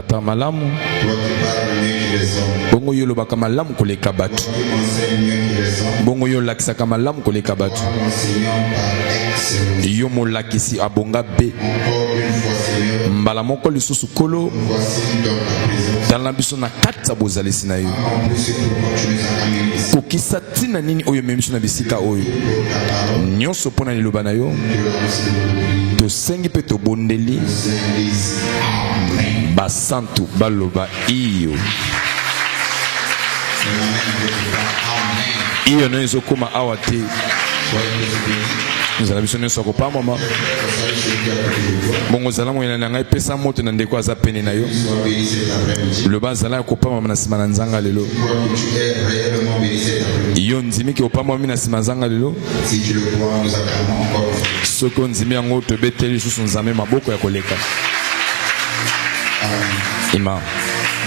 Tata malamu. Toi qui parles mieux que les hommes. Bongo yo lobaka malamu koleka batu. Toi qui enseignes mieux que les hommes. Bongo yo lakisaka malamu koleka batu. Toi l'enseignant par excellence. Yo molakisi abonga be. Encore une fois, Seigneur, Mbala moko lisusu kolo. voici dans ta présence. Tala biso na kati ya bozalisi na yo. En plus, c'est pourquoi tu nous as amenés ici. Kokisa tina nini oyo memiso na bisika oyo. Pour ta parole, Nyonso pona liloba na yo. que l'on se Tosengi pe tobondeli. dise Amen. Basantu baloba iyo. Amen. Iyo no ezokoma awa te. Nzala biso nyonso akopamba mama. Bongo zala moyena na ngai pesa moto na ndeko aza pene na yo. Sois béni cet après-midi. Le bazala akopamba na sima na nzanga lelo. Toi que tu es réellement béni cet après-midi. Yo nzimi ki opamba na sima nzanga lelo. Si tu le crois, nous acclamons encore. Soko nzimi yango tobeteli lisusu nzambe maboko ya koleka. Ima.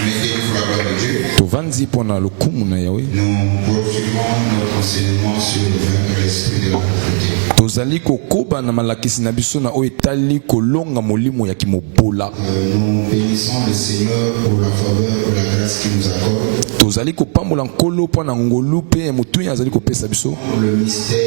Mettez-vous pour la gloire de Dieu. Tovandi pona lokumu na yawe. Nous poursuivons notre enseignement sur le vaincre l'esprit de la pauvreté. Tozali kokoba na malakisi na biso na oyo etali kolonga molimo ya kimobola. Nous bénissons le Seigneur pour la faveur et la grâce qu'il nous accorde. Tozali kopambola nkolo mpo na ngolu mpe motuya azali kopesa biso. Le mystère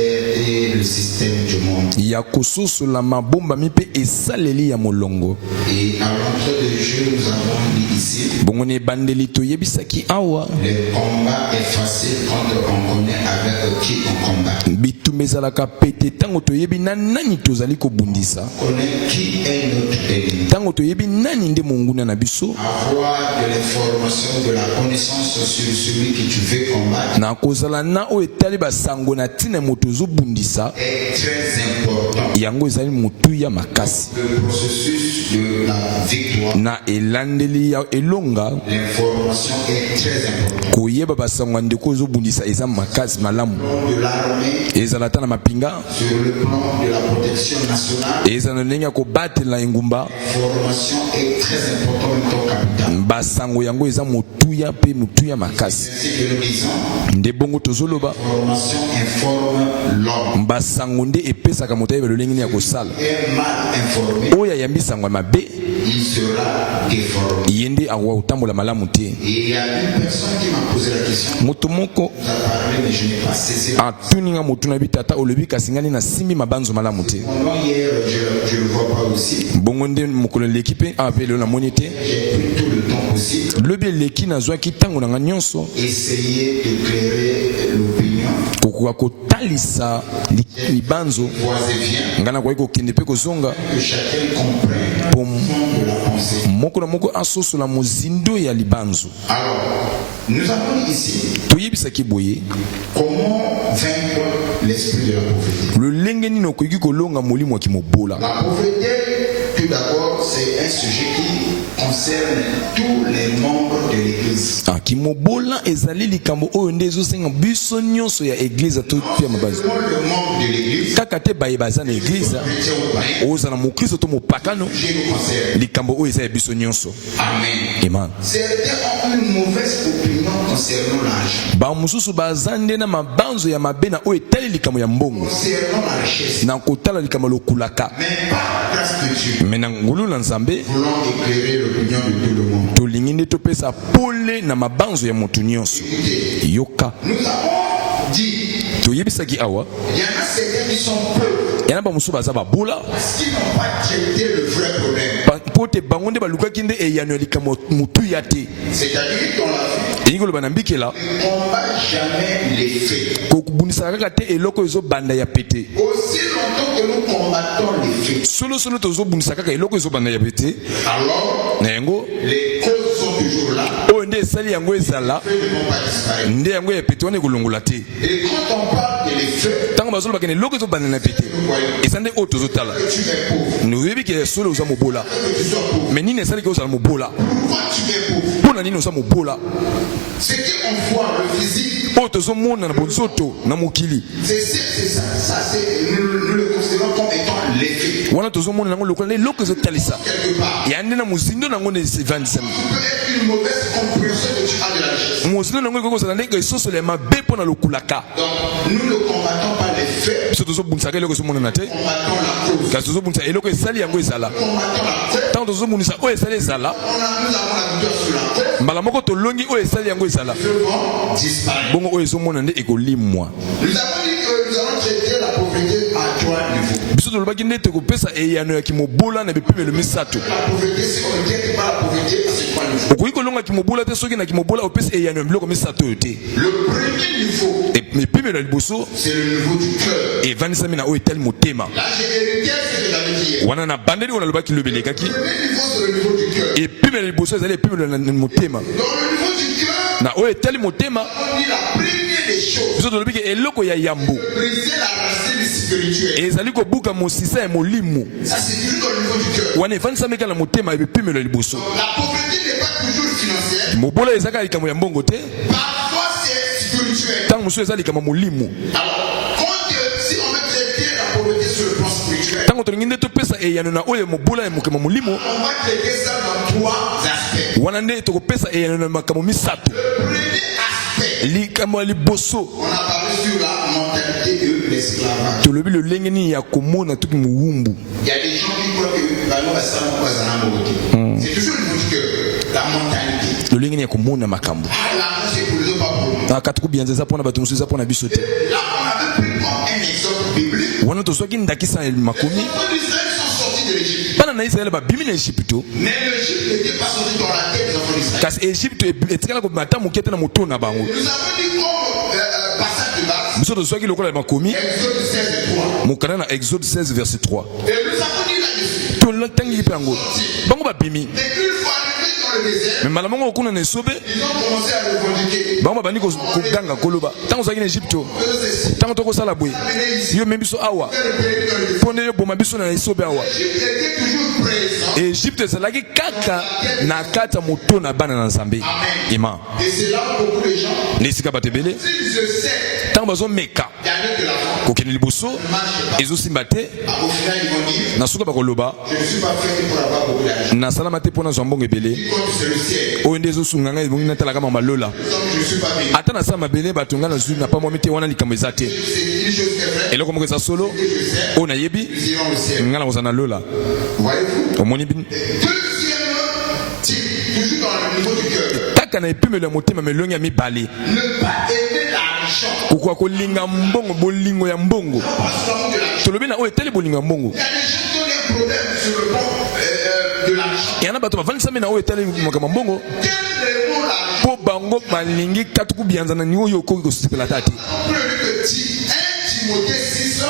et le système du monde. Ya kososola mabombami mpe esaleli ya molongo. Et à l'entrée de Dieu, nous avons dit ici, Bongo na ebandeli toyebisaki awa. le combat est facile quand on connaît avec qui on combat. Bitumba ezalaka pete ntango toyebi na nani tozali kobundisa. Connaître qui est notre ennemi. Ntango toyebi nani nde monguna na biso. Avoir de l'information, de la connaissance sur celui que tu veux combattre Na kozala na oyo etali basango na ntina moto ozobundisa. est très important. Yango ezali motuya makasi. Le processus de la victoire, Na elandeli ya elonga. l'information est très importante. Koyeba basango ya ndeko ozobundisa eza makasi malamu. De l'armée, Ezala ata na mapinga. sur le plan de la protection nationale, Ezala na ndenge ya kobatela engumba. l'information est très importante en tant capital. Basango yango eza motuya pe motuya makasi. Ainsi que nous disons, Nde bongo tozoloba. l'information informe l'homme. Basango nde epesaka moto ayeba lolenge nini ya kosala. Est mal informé, Oyo ayambi sango ya mabe il sera déformé. ye nde awa kotambola malamu te. Et il y a une personne qui m'a posé la question, Moto moko vous a parlé, mais je n'ai pas saisi la atuninga motu na bitata olobi kasi ngani na simbi mabanzo malamu te. Pendant hier, je ne le vois pas aussi. Bongo nde mokolo eleki mpe ape lelo namoni te. J'ai pris tout le temps possible, lobi eleki nazwaki ntango na nga nyonso essayer d'éclairer l'opinion. kokoka kotalisa libanzo Vois et viens, nga nakoki kokende mpe kozonga que chacun comprenne po le fond de la pensée. moko na moko asosola mozindo ya libanzo. Alors, nous avons dit ici, toyebisaki boye comment vaincre l'esprit de la pauvreté. lolenge nini okoki kolonga molimo ya kimobola. La pauvreté, tout d'abord, c'est un sujet qui concerne tous les membres de l'Église. Kimobola ezali likambo oyo nde ezosenga biso nyonso ya eglize to pia mabanzo Tout le membre de l'Église, kaka te baye baza na eglize chrétien ou païen, ozala mokristo to mopakano je nous concerne. likambo oyo eza ya biso nyonso. Amen. Amen. Certains ont une mauvaise opinion concernant l'argent, bamosusu baza nde na mabanzo ya mabe na oyo etali likambo ya mbongo concernant la richesse, na kotala likambo lokulaka mais pas grâce de Dieu. me na ngulu na nzambe Voulons éclairer l'opinion de tout le monde. tolingi nde topesa pole na mabanzo ya motu nyonso. Écoutez, Yoka nous avons dit, toyebisaki awa il y en a certains qui sont pauvres yana bamosusu baza babola parce qu'ils n'ont pas traité le vrai problème. mpo te bango nde balukaki nde eyano ya likambo motuya te. C'est-à-dire dans la vie, elingi koloba na mbikela ne combat jamais les faits. kokubundisaka kaka te eloko ezobanda ya pete. Aussi longtemps que nous combattons les faits, solosolo tozobundisa kaka eloko ezobanda ya pete alors na yango les causes sont toujours là. oyo nde esali yango ezala Les faits ne vont pas disparaître. nde yango ya pete wana ekolongola te. Et quand on parle de les faits, ntango bazolobaka na eloko ezobanda na pete nous voyons eza nde oyo tozotala que tu es pauvre, noyebi ke solo oza mobola que tu sois pauvre. me nini esaliki ozala mobola Pourquoi tu es pauvre? mpo na nini oza mobola Ce qu'on voit, le physique, oyo tozomona na bonzoto na mokili c'est ça, c'est, nous le considérons comme étant les faits. wana tozomona nango lokola na eloko ezotalisa Quelque part, ya nde na mozindo nango nde evandisami tu peux être une mauvaise compréhension que tu as de la richesse. mozindo nango ekoki kozala ndenge esosolo ya mabe mpo na lokulaka. Donc, nous ne combattons pas les faits. fait, biso tozobundisaka eloko ezomonana te combattons la cause. kasi tozobundisa eloko esali yango ezala Combattons la cause. ntango tozobundisa oyo esali ezala Nous avons la victoire sur la cause. mbala moko tolongi oyo esali yango ezala Devant disparaître. bongo oyo ezomona nde ekolimwa Nous avons dit que nous allons traiter la pauvreté à 3 niveaux. biso tolobaki nde tekopesa eyano ya kimobola na bipemelo misato La pauvreté, si on ne traite pas la pauvreté à ces 3 niveaux. okoki kolonga kimobola te soki na kimobola opesa eyano ya biloko misato oyo te Le premier niveau, epemelo ya liboso c'est le niveau du cœur. evandisami na oyo etali motema Là, j'ai hérité ce que j'avais dit hier. wana na bandeli oyo nalobaki lobelekaki Le premier niveau, c'est le niveau du cœur. epemelo ya liboso ezali epemelo na motema Dans le niveau du cœur, na oyo etali motema on dit la première des choses, biso tolobiki eloko ya yambo briser la racine spirituelle. ezali kobuka mosisa ya molimo Ça, c'est toujours dans le niveau du cœur. wana evandisami kaka na motema ya bipemelo ya liboso La pauvreté n'est pas toujours financière. mobola eza kaka likambo ya mbongo te Parfois, c'est spirituel. ntango mosusu eza likambo ya molimo Alors, si on veut traiter la pauvreté sur le plan spirituel, ntango tolingi nde topesa eyano na oyo mobola ya mokema molimo on va traiter ça dans 3 aspects. wana nde tokopesa eyano na makambo misato Le premier aspect, likambo ya liboso on a parlé sur la mentalité de l'esclavage. tolobi lolenge nini ya komona toki mowumbu Il y a des gens qui croient que bah, non, bah, ça, on va s'en amoureux. C'est toujours le niveau du cœur, la mentalité. lolenge nini ya komona makambo Ah, là, c'est pour les autres, pas pour nous. kati kobianza eza mpona bato mosusu eza mpona biso te Là, on avait pris comme un exemple biblique. wana tozwaki ndakisa ya makomi Les enfants d'Israël sont sortis de l'Égypte. bana na israele babimi na egypto Mais l'Égypte n'était pas sortie dans la tête des enfants d'Israël. kasi egypto etikala kobima ata moke te na moto na bango Nous avons dit comme passage de base, biso tozwaki lokola ya makomi Exode 16 et 3. mokanda na exode 16 verset 3 Et nous avons dit là-dessus. tolangaki mpe yango bango babimi Et une fois arrivés dans le désert, me mbala mongo okuna na esobe ils ont commencé à revendiquer. bango babandi koganga koloba ntango ozalaki na egypto ntango tokosala boye yo memi biso awa mpo nde yoboma biso na esobe awa L'Égypte était toujours présent. egypte ezalaki kaka na kati ya moto na bana na nzambe ema Et c'est là où beaucoup de gens, nde esika bato ebele s'ils se servent ntango bazomeka d'aller de l'avant, kokende liboso ezosimba te au final ils vont dire, na suka bakoloba je ne suis pas fait pour avoir beaucoup d'argent. nasalama te mpo nazwa mbongo ebele Comme c'est le ciel, oyo nde ezosunga ngai ebongi natalaka mama malola je ne suis pas béni. ata nasala mabele bato ngai nazwi na pamwami te wana likambo eza te C'est une chose qui est vraie, eloko moko eza solo que je sais, oyo nayebi nous irons au ciel. ngai nakozala na lola Voyez-vous? omoni bino Deuxième type, toujours dans le niveau du cœur, kaka na epemelo ya motema melongi ya mibale ne pas aimer l'argent. kokoka kolinga mbongo bolingo ya mbongo Parce que l'amour de l'argent, tolobi na oyo etali bolingo ya mbongo il y a des gens qui ont des problèmes sur le plan de l'argent. yana bato bavandisami na oyo etali makambo ya mbongo Quel est le mot l'argent? mpo bango balingi kati kobianza na nivo oyo okoki kosepela ta te On peut lire que 1 Timothée 6,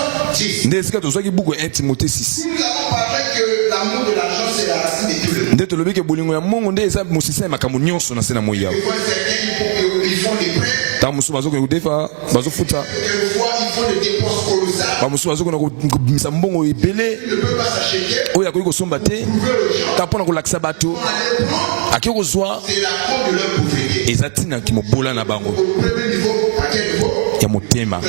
10. nde esika tozwaki buku ya 1 timote 6 Nous avons parlé que l'amour de l'argent, c'est la racine de tout le monde. nde tolobi ke bolingo ya mbongo nde eza mosisa ya makambo nyonso na se na moi yawo Des fois, certains, ils font des prêts. ntango mosusu bazokende kodefa bazofuta Quelquefois, ils font des dépenses colossales. bamosusu bazokende kobimisa mbongo ebele Ils ne peuvent pas s'acheter. oyo akoki kosomba te ta mpona kolakisa bato Allez prendre, akoki kozwa c'est la cause de leur pauvreté. eza ntina kimobola na bango Au premier niveau, à quel niveau? ya motema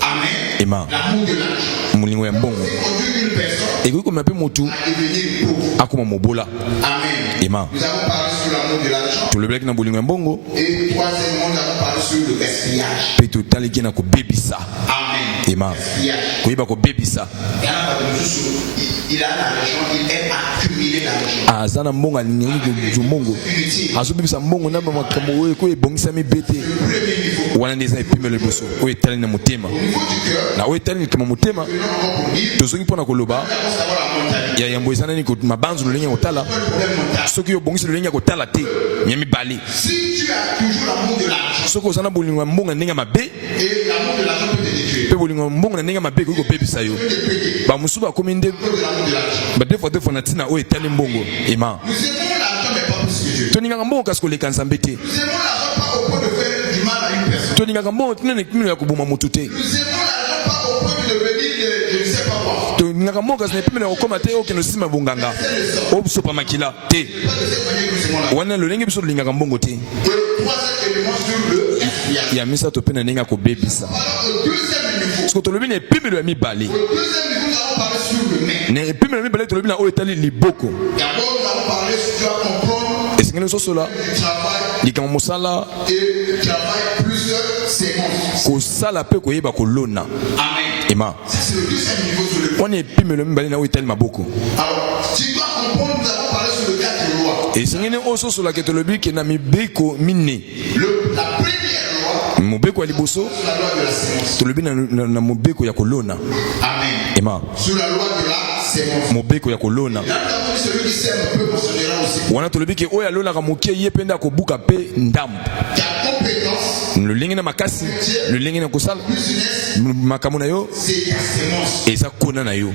Amen. ema L'amour de l'argent. molingo ya mbongo Conduit une personne ekoki komema mpe motu à devenir pauvre. akoma mobola Amen. ema Nous avons parlé sur l'amour de l'argent. tolobelaki na bolingo ya mbongo Et troisièmement, nous avons parlé sur le gaspillage. mpe totaleki na kobebisa Amen. ema Gaspillage. koyeba kobebisa Il y en a pas de sous. Il a l'argent, il aime accumuler l'argent. aza na mbongo alingaki kozwa mbongo Inutile. azobebisa mbongo na bamakambo oyo ekoyo ebongisami be te Premier niveau. wana nde eza epemelo liboso oyo etali na motema Au niveau du cœur, na oyo etali likama motema nous avons pour dire, tozongi mpo na koloba d'abord savoir la mentalité. ya yambo eza nani mabanzo lolenge ya kotala Le problème mental. soki obongisi lolenge ya kotala te ya mibale Si tu as toujours l'amour de l'argent, soki oza na bolingo ya mbongo na ndenge ya mabe et l'amour de l'argent peut te détruire. mpe bolingo ya mbongo na ndenge ya mabe ekoki kobebisa yo bamosusu bakomi nde L'amour de l'argent. badefodefo na ntina oyo etali mbongo ema Nous aimons l'argent, mais pas plus que Dieu. tolingaka mbongo kasi koleka nzambe te Nous aimons l'argent pas au point de faire du mal à une personne. tolingaka mbongo tina na epimelo ya koboma motu te Nous aimons l'argent pas au point de devenir je ne sais pas quoi. tolingaka mbongo kasi na epimelo ya kokóma te okende osima bonganga osopa makila te Pas de cette manière que nous aimons l'argent. wana lolenge biso tolingaka mbongo te Et troisième élément sur le gaspillage. ya misato mpe na ndenge ya kobebisa Alors, au deuxième niveau, soki tolobi na epimelo ya mibale nous allons parler sur le main. na epimelo ya mibale tolobi na oyo etali liboko D'abord, nous allons parler sur tu vas comprendre esengeli sosola likama mosala et travaille plusieurs séquences. kosala pe koyeba kolona. Amen. Ema. C'est le deuxième niveau sur le. On est pimelo mibali na oitali maboko. Alors, tu dois comprendre, nous avons parlé sur le 4 lois. Et sengene ososola ke tolobi ke na mibeko mine. La première loi, Mobeko ya liboso c'est la loi de la sémence. tolobi na mobeko ya kolona. Amen. Ema. Sur la loi de la sémence. Mobeko ya kolona. Là, nous avons dit celui qui sème un peu mentionnera aussi. Wana tolobi ke oyo alonaka mokie ye mpe nde akobuka mpe ndambo. Ta compétence, lolenge na makasi lolenge na kosala business, makambo na yo c'est ta sémence. eza kona na yo.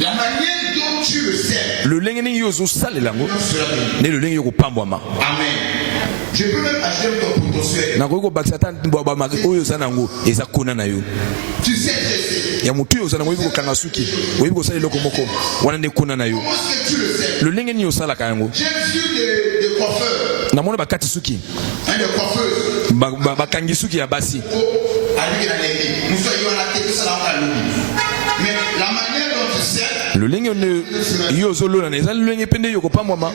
La manière dont tu le sèmes, lolenge ndenge yo ozosalela yango cela veut dire. nde lolenge yo kopambwama. Amen. Je peux même acheter ton potentiel. nakoki kobakisa ata oyo oza nango eza kona na yo. Tu sais dresser. ya motu oyo oza nango oyebi kokanga suki oyebi kosala eloko moko wana nde kona na yo. Comment est-ce que tu le sais? lolenge nini osalaka yango. J'ai vu des coiffeurs, namoni bakati suki des coiffeuses. bakangi suki ya basi Avec la lèvre. Nous soyons à la tête, ça l'a lobby. Mais la manière dont tu sais, lolenge yo ozolona na eza lolenge mpe nde yo kopambwama.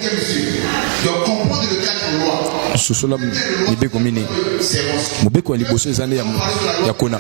donc comprendre le 4 lois. sosola mibeko mine Sémence. mobeko ya liboso eza nde ya kona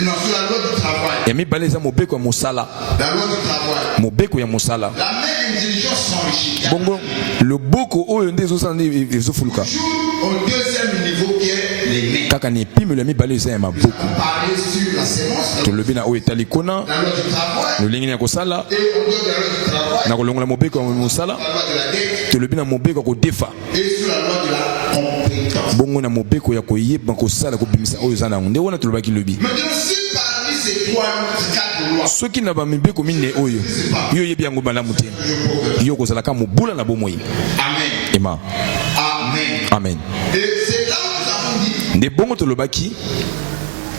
Non, sur la loi du travail. ya mibale eza mobeko ya mosala. La loi du travail. mobeko ya mosala La main intelligence s'enrichit. bongo loboko oyo nde ezosala nde ezofuluka Au deuxième niveau qui est les mains. kaka na epimelo ya mibale eza ya maboko. On parlait sur la sémence, tolobi na oyo etali kona la loi du travail. lolenge ya kosala Et au dehors de la loi du travail, na kolongola mobeko ya mosala. la loi de la dette. tolobi na mobeko ya kodefa Et sur la loi de la compétence. bongo na mobeko ya koyeba kosala kobimisa oyo eza nango nde wana tolobaki lobi. Maintenant, si parmi ces trois, ces 4 lois, soki na bamibeko mine oyo yo oyebi yango malamu te yo kozalaka mobula na bomoi. Amen. ema Amen. amen. Et c'est là où nous avons dit, nde bongo tolobaki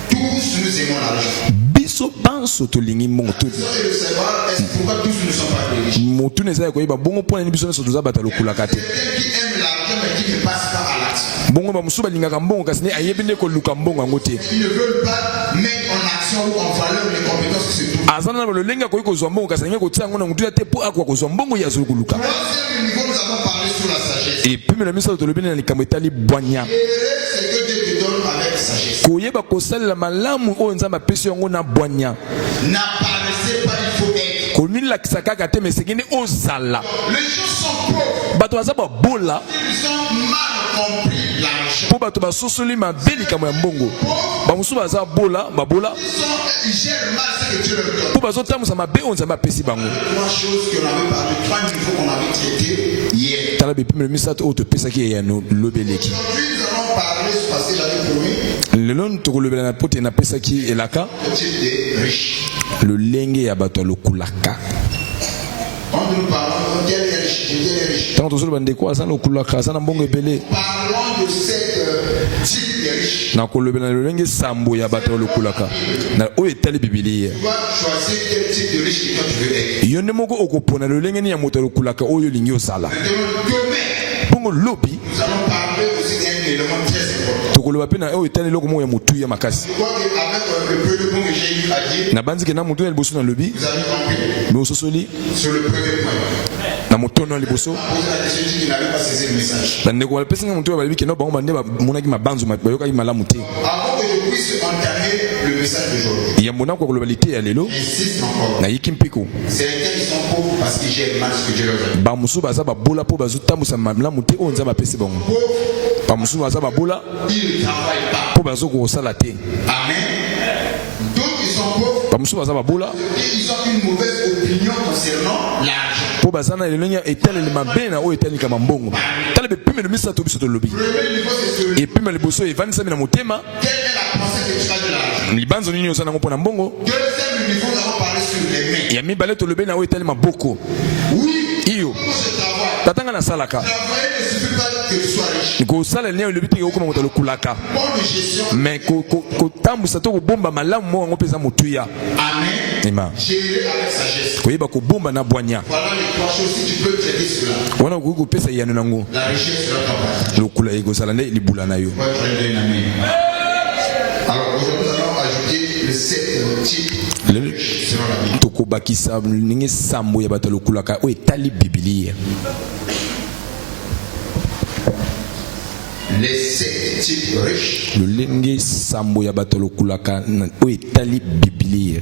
tous nous aimons l'argent. biso banso tolingi mbongo Vous savez le savoir, est-ce pourquoi tous ne sont pas des riches? motu na eza ya koyeba bongo mpo na nini biso nyonso toza bato alokulaka te. Quelqu'un qui aime l'argent mais qui ne passe pas à l'action. bongo bamosusu balingaka mbongo kasi nde ayebi nde koluka mbongo yango te. Ils ne veulent pas mettre en action ou en valeur les compétences qui se trouvent. aza na lolenge akoki kozwa mbongo kasi alingi kotia yango na motu ya te mpo akoka kozwa mbongo ye azali koluka. Troisième niveau, nous avons parlé sur la sagesse. epimelo misato tolobi na likambo etali bwanya C'est que Dieu te donne avec sagesse. koyeba kosalela malamu oyo nzambe apesi yango na bwanya. N'apparaissez pas, il faut être. komilakisa kaka te me esengeli ozala. Les gens sont pauvres. bato baza babola Ils ont mal compris l'argent. mpo bato basosoli mabe likambo ya mbongo. bamosusu baza babola Ils gèrent mal ce que Dieu leur donne. mpo bazotambusa mabe oyo nzambe apesi bango. Trois choses qu'on avait parlé, trois niveaux qu'on avait traités hier. tala bipimelo misato oyo topesaki eyano lobeleki. Aujourd'hui, nous allons parler, parce que j'avais promis, lelo tokolobela na pote napesaki elaka le type des riches. lolenge ya bato alokulaka. Quand nous parlons, Dieu est riche, Dieu est riche. ntango tozoloba ndeko aza na okulaka aza na mbongo ebele Parlons de cette type des riches. na kolobela na lolenge sambo ya bato alokulaka na oyo etali bibilia. Tu vas choisir quel type de riche que toi tu veux être. yo nde moko okopona lolenge nini ya moto alokulaka oyo olingi ozala. Demain, bongo lobi nous allons parler aussi d'un élément très important. tokoloba mpe na oyo etali eloko moko ya motu ya makasi. Je crois qu'avec le peu de mots que j'ai eu à dire, na banzike na motu na liboso na lobi vous avez compris. me ososoli Sur le premier point, na motono ya liboso posez la question qui n'avait pas saisi le message. bandeko bapesanga motu oyo balobi keno bango bande bamonaki mabanzo bayokaki malamu te. Avant que je puisse entamer le message d'aujourd'hui, yambo nako koloba lite ya lelo j'insiste encore. nayiki mpiko Certains qui sont pauvres parce qu'ils gèrent mal ce que Dieu leur donne. bamosusu baza babola mpo bazotambusa malamu te oyo nzambe apesi bango. Pauvres, bamosusu baza babola ils ne travaillent pas. mpo bazokosala te. Amen. D'autres qui sont pauvres, bamosusu baza babola et ils ont une mauvaise opinion concernant l'argent. mpo baza na elongi ya etaleli mabe na oyo etalikama mbongo. tala bepimelo misato biso tolobi Premier niveau, c'est celui. epimelo liboso evandisami na motema Quelle est la pensée que tu as de l'argent? libanzo nini oza nango mpo na mbongo. Deuxième niveau, nous allons parler sur les mains. ya mibale tolobi na oyo etali maboko Oui, iyo comment je travaille? tatanga nasalaka Travailler ne suffit pas que tu sois riche. kosala lini olobi te okoma moto alokulaka Bonne gestion. me kotambwisa to kobomba malamu moko yango mpenza motuya. Amen. ema Gérer avec sagesse. koyeba kobomba na bwanya Voilà les trois choses. Si tu peux traiter cela, wana okoki kopesa yano nango la richesse sera ta partie. lokula ekozala nde libula na yo. On va traiter une amène. Alors aujourd'hui, nous allons ajouter le 7 types Lelo selon la Bible. tokobakisa ndenge sambo ya bato alokulaka oyo etali bibilia. les 7 types riches. lolenge sambo ya bato lokulaka oyo etali biblia.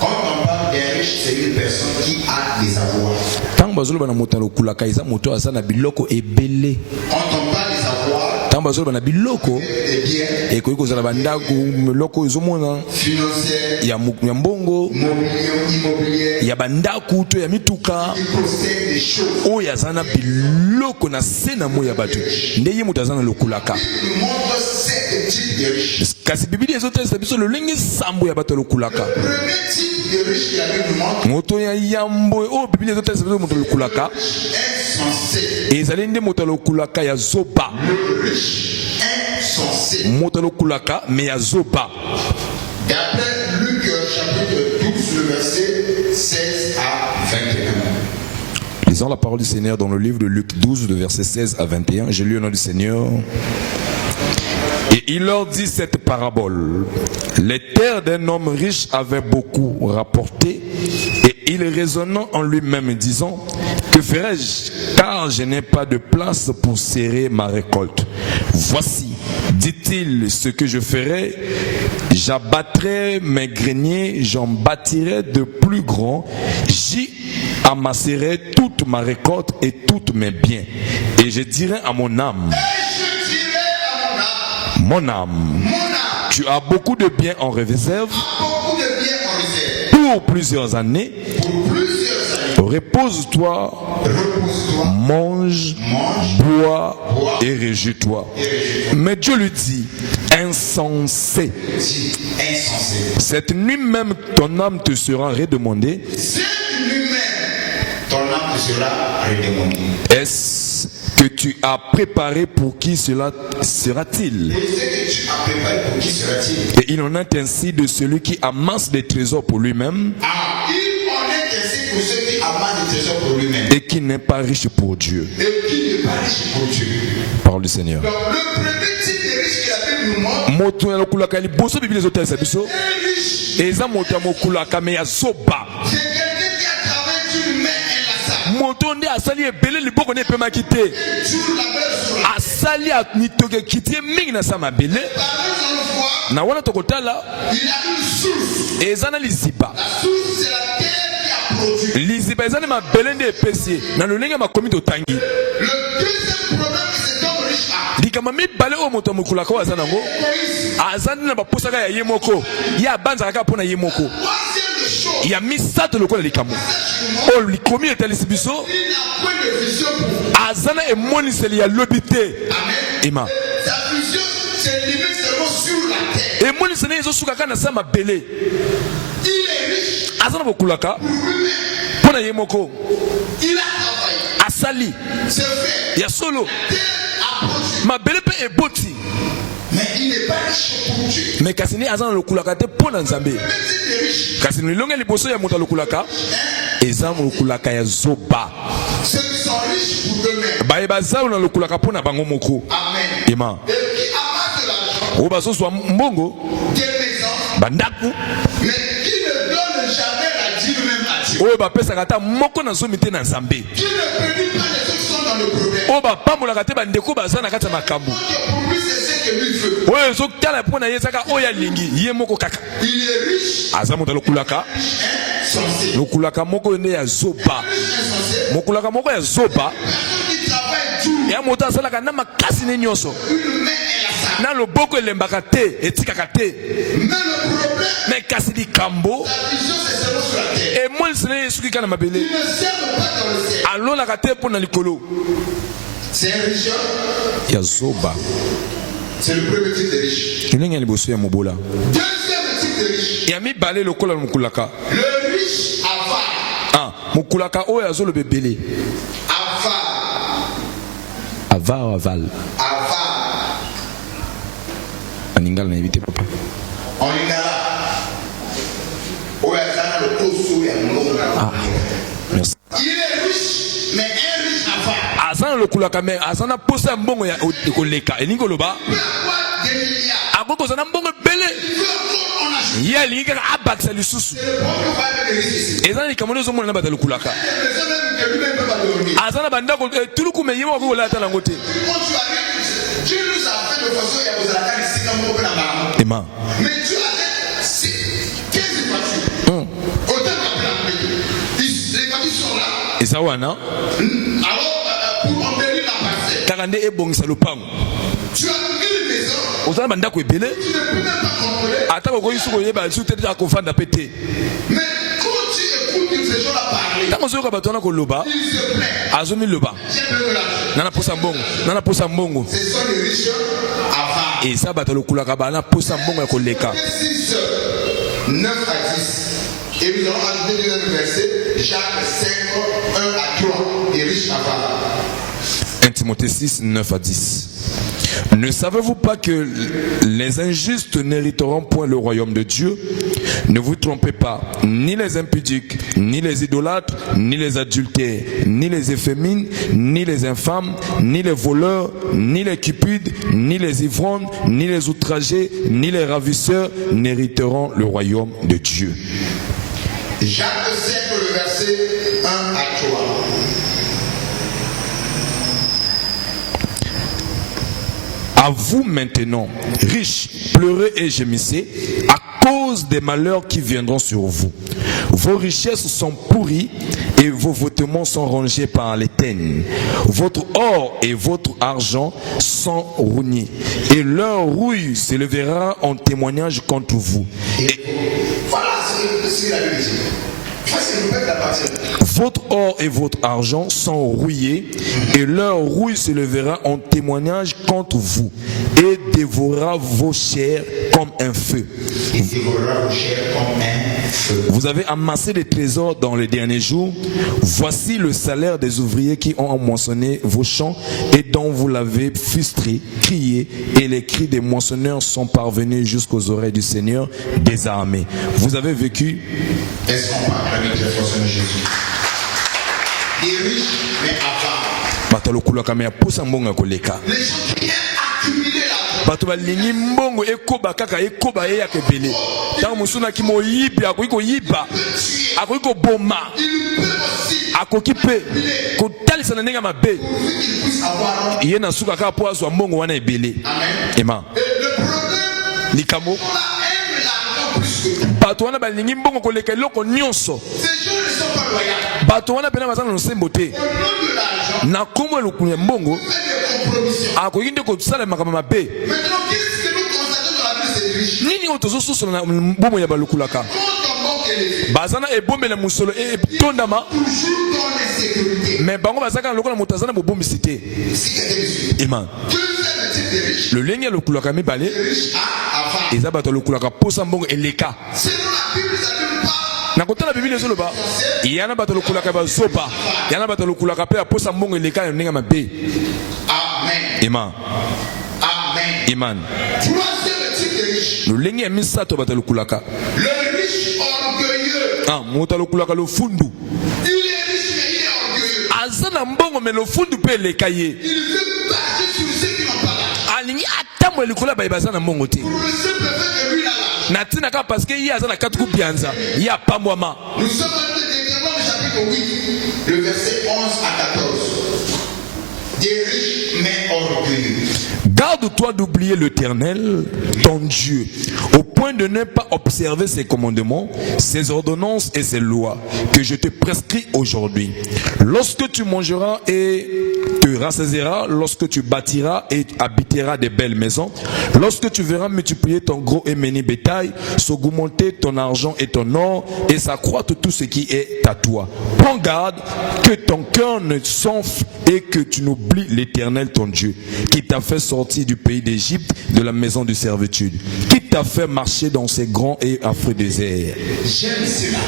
Quand on parle des riches, c'est une personne qui a des avoirs. Ntango bazoloba na moto lokulaka eza moto aza na biloko ebele. Quand on parle des avoirs, Ntango bazoloba na biloko des biens ekoki kozala bandako biloko ezomona financiers, ya mbongo immobiliers, ya bandako to ya mituka il possède des choses. oyo aza na biloko na se na moi ya bato nde ye moto aza na lokulaka. Il montre 7 types de riches. kasi biblia ezotalisa biso lolenge sambo ya bato lokulaka. Premier type de riche qui la Bible montre, moto ya yambo oyo biblia ezotalisa biso moto lokulaka insensé. ezali nde moto lokulaka ya zoba. Le riche insensé. moto lokulaka me ya zoba. D'après Luc chapitre 12, le verset 16 à 21. Lisons la parole du Seigneur dans le livre de Luc 12, de verset 16 à 21. Je lis au nom du Seigneur. Et il leur dit cette parabole. Les terres d'un homme riche avaient beaucoup rapporté, et il raisonnant en lui-même, disant: que ferai-je, car je n'ai pas de place pour serrer ma récolte. Voici, dit-il, ce que je ferai: j'abattrai mes greniers, j'en bâtirai de plus grands, j'y amasserai toute ma récolte et tous mes biens. Et je dirai à mon âme: mon âme, tu as beaucoup de biens en réserve pour plusieurs années. Repose-toi, mange, bois et réjouis-toi. Mais Dieu lui dit: insensé, cette nuit même ton âme te sera redemandée. Est-ce que tu as préparé pour qui cela sera-t-il? Et il en est ainsi de celui qui amasse des trésors pour lui-même et qui n'est pas riche pour Dieu. Parole du Seigneur. Donc, le premier type de riche que la Bible nous montre, moto ya lokulaka liboso biblia ezotalisa biso eza moto ya mokulaka me ya zoba. c'est quelqu'un qui a travaillé d'une main inlassable. moto nde asali ebele liboko ne epemaki te, Toujours la belle sur la asali mitoke ekiti ye mingi na sa mabele. parole, nous allons voir, Na wana tokotala il a une source. eza na liziba. La source, c'est la terre qui a produit. liziba eza na mabele nde epesi ye na lolenge makomi totangi. Le deuxième problème que cet homme riche a, likama mibale oyo moto ya mokulaka oyo aza nango, aza nde na baposaka ya ye moko, ye abanzaka kaka mpo na ye moko. troisième des choses, ya misato lokola likambo oyo likomi etalisi biso, il n'a point de vision pour aza na emoniseli ya lobi te. Amen. Ema Sa vision se limite seulement sur la terre. emoniseli ezosuka kaka na sa mabele. Il est riche aza na bokulaka pour lui-même. mpo na ye moko, Il a travaillé. asali C'est fait. ya solo, Terre a produit. mabele mpe eboti, Mais il n'est pas riche pour Dieu. me kasi nde aza na lokulaka te mpo na nzambe. Le petit des riches, kasi milongo ya liboso ya moto alokulaka eza lokulaka ya zoba. ceux qui sont riches pour eux-mêmes. baye baza na lokulaka mpo na bango moko. Amen. Ema Et qui amassent de l'argent, oyo bazozwa mbongo des maisons, bandako mais qui ne donnent jamais la dîme même à Dieu. oyo bapesaka ata moko na zomi te na nzambe, Qui ne prédit pas les autres qui sont dans le problème. oyo bapambolaka te bandeko baza na kati ya makambo, Pour lui, c'est ce que lui veut. oyo ezotala mpo na ye ezaka oyo alingi ye moko kaka. Il est riche, aza moto alokulaka insensé. lokulaka moko oyo nde ya zoba. Insensé. mokulaka moko ya zoba Personne qui travaille dur, ya moto asalaka na makasi ne nyonso, une main inlassable. na loboko elembaka te etikaka te, Mais le problème, me kasi likambo la vision, c'est seulement sur la terre. emoniseli na ye esuki kaka na mabele, Il ne sert pas dans le ciel. alonaka te mpo na likolo C'est un riche homme. ya zoba. C'est le premier type de riche. lolenge ya liboso ya mobola Deuxième type de riche. ya mibale lokola mokulaka. Le riche avare. mokulaka oyo azoloba ebele, Avare. avar aval Avare. aningala nayebi te papa. En lingala. Oyazana le tosso ya mulongo. Merci. Il est riche, mais un riche avare. aza na lokulaka me aza na posa ya mbongo ya koleka, elingi koloba Il peut avoir des milliards. akoki kozala na mbongo ebele, Il veut encore en acheter. ye alingi kaka abakisa lisusu. Le problème va avec les riches ici. eza na likambo nde ezomona na bato ya lokulaka, Les hommes même que lui-même peut pas dormir. aza na bandako tuluku me ye moko akoki kolala ata nango te. Quand tu arrives, Dieu nous a fait de façon à vous attaquer ici comme vous pouvez la Amen. mais Dieu avait 15 voitures. Autant d'appeler. Les voitures sont là. Et ça, ouais, non? Alors, pour embellir la parcelle. Karande est bon, ça le pang. Tu as une maison. Autant de Tu ne peux même pas contrôler. attends, on sous le bas, sous tête à confondre à péter. Mais quand tu écoutes ces gens-là parler, Tant qu'on se rabattu dans le bas, ils se plaignent. à zomi le bas. J'ai besoin de l'argent. Nana posa mbongo, nana posa mbongo. Ce sont les riches avant. Et ça bata le kula kaba na posa mbongo ya koleka. 6, 9 à 10. Et nous allons ajouter deux versets. Jacques 5, 1 à 3. Les riches avant. 1 Timothée 6, 9 à 10. Ne savez-vous pas que les injustes n'hériteront point le royaume de Dieu? Ne vous trompez pas, ni les impudiques, ni les idolâtres, ni les adultères, ni les effémines, ni les infâmes, ni les voleurs, ni les cupides, ni les ivrognes, ni les outragés, ni les ravisseurs n'hériteront le royaume de Dieu. Jacques 5, le verset 1 à 3. À vous maintenant, riches, pleurez et gémissez à cause des malheurs qui viendront sur vous. Vos richesses sont pourries et vos vêtements sont rongés par les teigne. Votre or et votre argent sont rougnés et leur rouille s'élèvera en témoignage contre vous. Voilà ce que la Bible dit. Votre or et votre argent sont rouillés et leur rouille se lèvera en témoignage contre vous et dévorera vos chairs comme un feu. Vous avez amassé des trésors dans les derniers jours. Voici le salaire des ouvriers qui ont moissonné vos champs et dont vous l'avez frustré, crié, et les cris des moissonneurs sont parvenus jusqu'aux oreilles du Seigneur des armées. Vous avez vécu. Est-ce qu'on parle avec la force de Jésus? Les riches, mais avant. Les gens qui aiment accumuler l'argent. Bato balingi mbongo ekoba kaka ekoba ye yakebele. Tango musuna ki moyibi akoki yiba. Akoki boma. Akoki pe kotalisa na ndenge mabe. Ye na suka ka po azwa mbongo wana ebele. Amen. Likamo. Bato wana balingi mbongo koleka eloko nyonso. Bato wana pena bazana no sembo te. Na kombo lukunya mbongo. Akoki nde ko sala makama mabe. Nini otozo soso na mbongo ya balukulaka. Bazana ebombela musolo e tondama. Mais bango bazaka lokola mutazana bobombi cité. Amen. Le lenge lukulaka mibale. Eza bato lukulaka posa mbongo eleka. Na kotala Bible ezoloba yana bato lukulaka bazoba yana bato lukulaka pe aposa mbongo eleka yo ndenge mabe. Amen. Amen. Amen. Le lenge misato bato lukulaka. Le riche orgueilleux. Ah, mota lukulaka lo fundu. Il est riche mais il est orgueilleux. Azana mbongo me lo fundu pe eleka ye. Il veut passer sur ceux qui n'ont pas l'argent. Alingi atamwe likula ba bazana mbongo te. Pour le simple fait que lui a l'argent. Natina ka parce que ya azana katuku bianza ya pambwama. Nous sommes dans le Deutéronome chapitre 8, le verset 11 à 14. Des riches mais orgueilleux. Garde-toi d'oublier l'Éternel, ton Dieu, au point de ne pas observer ses commandements, ses ordonnances et ses lois que je te prescris aujourd'hui. Lorsque tu mangeras et te rassasieras, lorsque tu bâtiras et habiteras des belles maisons, lorsque tu verras multiplier ton gros et menu bétail, s'augmenter ton argent et ton or, et s'accroître tout ce qui est à toi. Prends garde que ton cœur ne s'enfle et que tu n'oublies l'Éternel ton Dieu, qui t'a fait sortir du pays d'Égypte, de la maison de servitude, qui t'a fait marcher dans ces grands et affreux déserts. J'aime cela.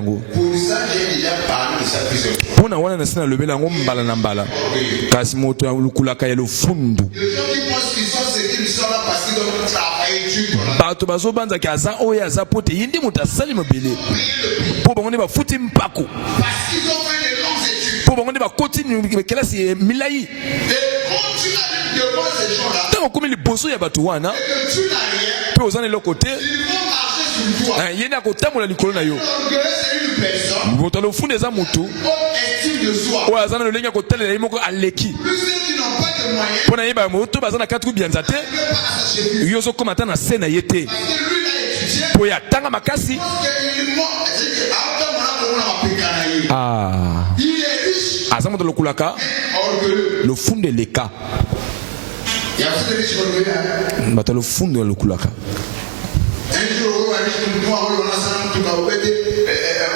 Pour ça, j'ai déjà parlé de ça plusieurs fois. Pona wana nasina lobela ngombala na mbala. Kasi moto lukulaka ya lofundu. Les gens qui pensent qu'ils sont ce qu'ils sont là parce qu'ils ont travaillé dur pour la. Bato bazo banza kaza oya za pote yindi muta sali mobile. Po bango ne ba futi mpako. Parce qu'ils ont fait des longues études. Po bango ne ba continue kelasi milai. Et quand tu arrives devant ces gens-là, tango komi liboso ya bato wana et que tu n'as rien, pe ozana le côté ils vont marcher sur toi. yenda kotambola likolo na yo. L'orgueil, c'est une personne. Moto lofunde za mutu Haute estime de soi. oya zana le lenga kotalela moko aleki. Plus ceux qui n'ont pas de moyens. Pour n'aller moto bazana katru bianzate. Yoso comme attend na scène yete. Parce que lui il a étudié. Pour ya tanga makasi. Ah. Il est riche. Azamo de lokulaka. Orgueilleux. Le fond de l'eka. Il y a aussi des riches orgueilleux. Bata le fond de lokulaka. Un jour, on va aller chez nous, on va aller en tout cas, au bête,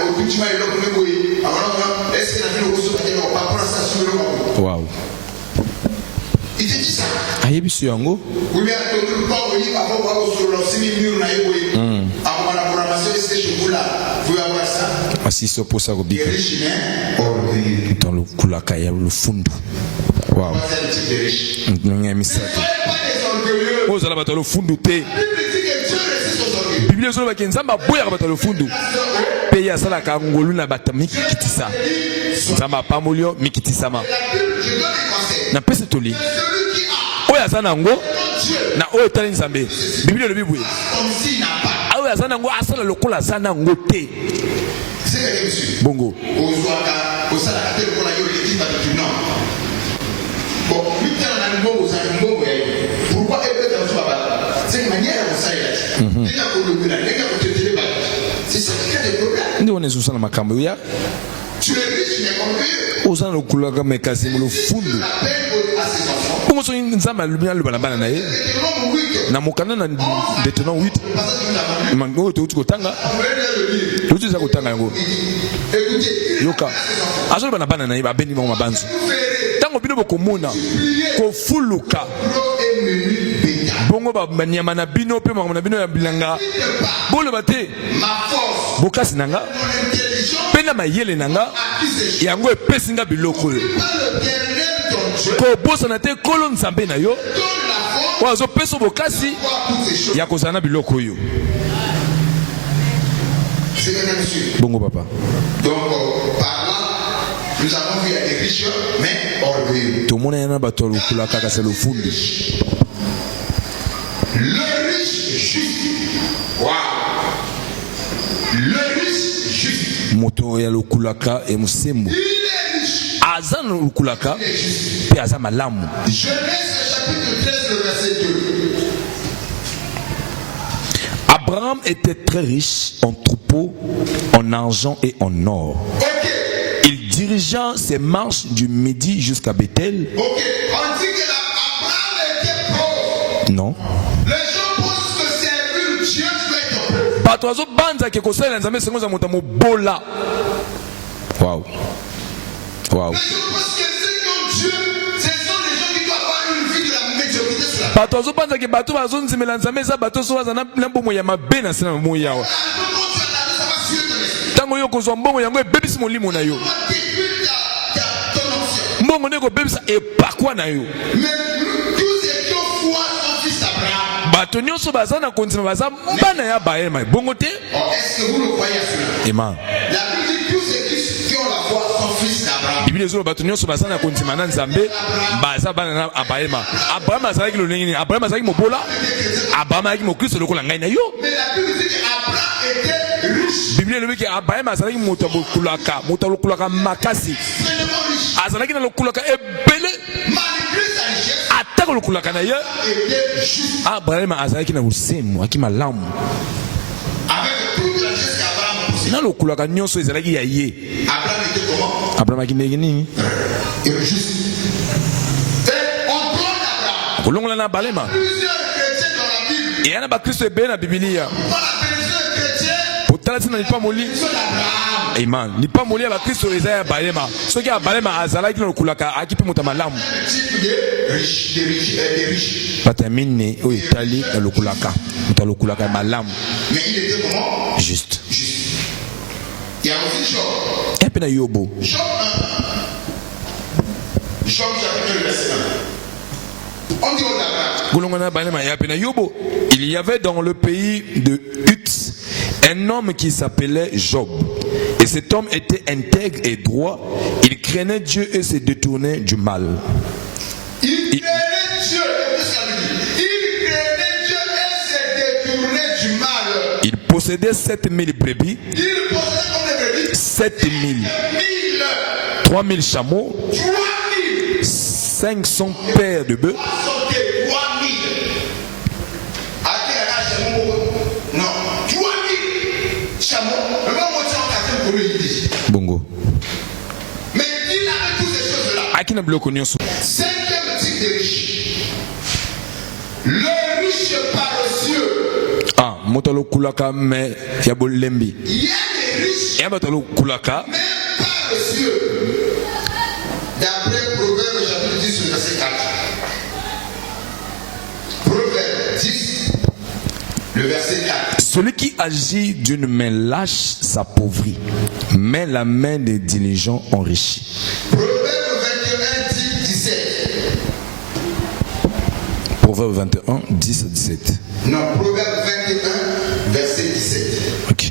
au bâtiment, il y a le premier. Alors, est-ce qu'il a fait le reçu? On va prendre ça sur le moment. Waouh. Il te dit ça. Aïe, bisu yango. Oui, mais on ne peut pas envoyer avant voir sur le semi-mur, on a envoyé. Avant la programmation, est-ce que je vous là? Vous voulez avoir ça? Asi so pour ça Il est riche, mais orgueilleux. dans le kulaka ya le fond. Waouh. C'est le type de riche. Non ya misaki. Pas des orgueilleux. Oza la bata le fond te. La Bible dit que Dieu résiste aux orgueilleux. Biblia zo ba kenzamba boya bata le fond. Pe ya sala ka ngolu na bata mikitisa. Nzamba pamolio mikitisama. La Bible, je donne un conseil. Na pese toli. Celui qui a Oya sana ngo Dieu, na oyo tali nzambe. Biblia le bibwe. comme s'il n'a pas. Oya sana ngo asala lokola sana ngo te. C'est que monsieur. Bongo. Au Salakate, le Kola Yo, l'équipe va te non. Bon, lui, on a un bon, vous avez un bon, pourquoi elle peut être en c'est une manière à vous savoir. Il y a pour le gouvernement, il y a pour te dire, c'est ça qui a des problèmes. Ndi one zusa na makambo ya. Tu es riche, mais orgueilleux. Oza na kulaka mekasi mo le fond. La peine à ses enfants. Bongo so nzamba lubia lubana bana na ye. Et non, mon week, Na mokana na détenant 8. parce que tu l'as vu. Mango to kotanga. On va lire le livre. To tsa kotanga yango. Écoutez, Yoka. Azo bana bana na ye ba beni mo mabanzo. vous verrez, Tango bino bokomona ko fuluka. gros et menu bétail. Bongo ba nyama na bino pe na bino ya bilanga. Bolo bate Ma force, bokasi nanga. mon intelligence, Pena mayele nanga. accuse Yango epesinga biloko yo. pas le dernier ton Dieu. Ko bosa na te kolo nzambe na yo. Donne la force Wazo peso bokasi pour toutes ces choses. ya kozana biloko yo. C'est quelqu'un de sûr. Bongo papa. Donc, par là, nous avons vu des riches, mais orgueilleux. Tomona yana bato lokula kaka se lo fundi. Le riche juste. Waouh. Le riche juste. Moto ya lokulaka e musembo. Il est riche. Azan lokulaka Il est juste. pe aza malamu. Genèse chapitre 13, le verset 2. Abraham était très riche en troupeaux, en argent et en or. Ok. Il dirigea ses marches du midi jusqu'à Bethel. Ok. On dit que Abraham était pauvre. Non. Les gens pensent que servir Dieu doit être pauvre. Bato azo banza ke kosala nzambe sengo za moto mobola. Wow. Wow. Les gens pensent que ceux qui ont Dieu, ce sont les gens qui doivent avoir une vie de la médiocrité sur la terre. Bato azo banza ke bato bazo nzimela nzambe za bato so baza na bomo ya mabe na sena mo yawa. Ça va suivre ton esprit. Tango yo kozwa mbongo yango ebebisi molimo na yo. Ça va détruire ton option. Mbongo ndeko bebisa epakwa na yo. Mais tous ceux qui ont foi sont fils d'Abraham. Bato nyonso baza na kondima baza bana ya Bahema. Bongo te? Or, est-ce que vous le croyez à cela? Ema. La Bible dit tous ceux qui ont la foi sont fils d'Abraham. Biblia ezo bato nyonso baza na kondima na nzambe baza bana na Bahema. Abraham azalaki lolenge nini? Abraham azalaki mobola? Abraham azalaki mokristo lokola ngai na yo. Mais la Bible dit qu'Abraham était riche, Biblia elobi ke Abraham azalaki moto lokulaka makasi. extrêmement riche. Azalaki na lokulaka ebele Malgré sa richesse, atako lokulaka na ye. était juste. Abraham azalaki na bosemu aki malamu. Avec toute la richesse qu'Abraham possédait. Na lokulaka nyonso ezalaki ya ye. Abraham était comment? Abraham aki ndenge nini? Il est juste. Et on trône d'Abraham. Kolongola na Bahema. Plusieurs chrétiens dans la Bible. Eyana bakristo ebele na Biblia. Pas la personne chrétienne, Potala tina lipamoli. c'est d'Abraham. Amen. Lipamoli ya bakristo eza ya Bahema. Soki ya Bahema azalaki na lokulaka aki pe moto malamu. Le type de riches, des riches. Bata mine oyo etali na lokulaka. Moto lokulaka malamu. Mais il était comment? Juste. Juste. Il y a aussi Job. Et puis na Yobo. Job 1. Job chapitre 1, verset 1. On dit au Dakar. Kolongola na Bahema ya pe na Yobo. Il y avait dans le pays de Uz un homme qui s'appelait Job. Et cet homme était intègre et droit. Il craignait Dieu et se détournait du mal. Il craignait Dieu. Qu'est-ce que ça veut dire? Il craignait Dieu et se détournait du mal. Il possédait 7000 brebis, Il possédait comme des brebis 7000, 1000, 3000 chameaux, 3000, 500 paires de bœufs. 63 000. Non, 3 000 chameaux. Bongo. Mais il avait toutes ces choses-là. Aki na biloko nyonso. Cinquième type de riche. Le riche paresseux. Ah, motalo kulaka me ya bolembi. Il y a des riches. Ya batalo kulaka. Même paresseux. D'après Proverbe chapitre 10 verset 4. Proverbe 10, le verset 4. Celui qui agit d'une main lâche s'appauvrit, mais la main des diligents enrichit. Proverbe 21, 10, 17. Proverbe 21, 10 à 17. Non, Proverbe 21, verset 17. Ok.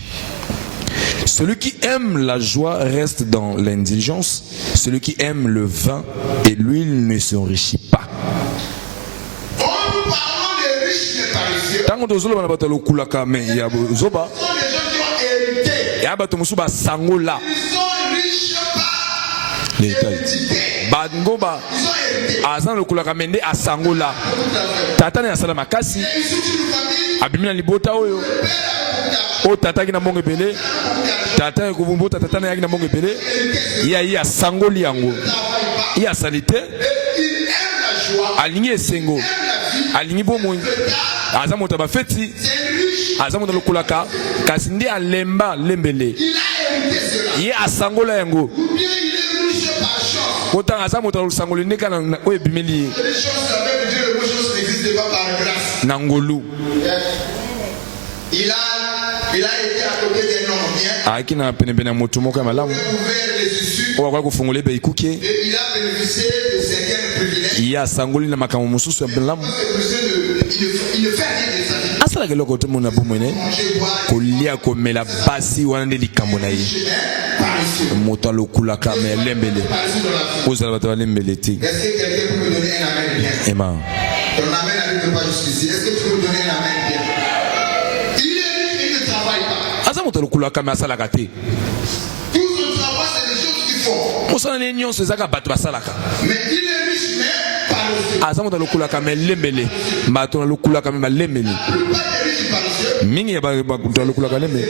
Celui qui aime la joie reste dans l'indiligence. Celui qui aime le vin et l'huile ne s'enrichit pas. En nous parlant des riches mais paresseux, Tango tozolo bana batalo kulaka me ya zoba. ce sont des gens qui ont hérité. Ya bato musuba sangola. Ils sont riches par L'État. hérédité. Bango ba Ils ont hérité. azan lo kulaka mende asangola. Tout à fait. Tata na sala makasi. Ils sont une famille. Abimina libota oyo. O tata kina monge bele. Tata ekubumbu tata na yakina monge bele. Ya sangoli yango. Ya salite. Il aime la joie. Alingi esengo. Alingi bomoi. Aza moto ba feti. C'est riche. Aza moto lokulaka kasi ndi alemba lembele. Il a hérité cela. Ye asangola yango. Ou bien il est riche par chance. Autant aza moto losangoli ndeka na oyo bimeli Les choses avec Dieu, les bonnes choses n'existent pas par grâce. nangolu. Il a été à côté d'un homme bien. Aki na pene pene moto moko ya malamu. Ouvert les issues. O kwa kufungule be ikuke. Et il a bénéficié de certains privilèges. Ye asangoli na makambo mosusu ya malamu. Il ne fait rien de sa vie. Asala keloko te mona bomwene. Manger, boire, Kolia komela basi wana nde likambo na ye. paresseux. Moto alokulaka me lembele. Paresseux dans la vie. Ozala bato balembele te. Est-ce que quelqu'un peut me donner un amen bien? Ema. Ton amen n'arrive pas jusqu'ici. Est-ce que tu peux me donner un amen bien? Il est riche, il ne travaille pas. Aza moto alokulaka me asalaka te. Tout son travail, c'est des choses qu'ils font. Mosala ne nyonso ezaka bato basalaka. Mais il est riche, mais paresseux. Aza moto alokulaka me lembele. Bato alokulaka me balembele. La plupart des riches paresseux, Mingi ya bato alokulaka lembele.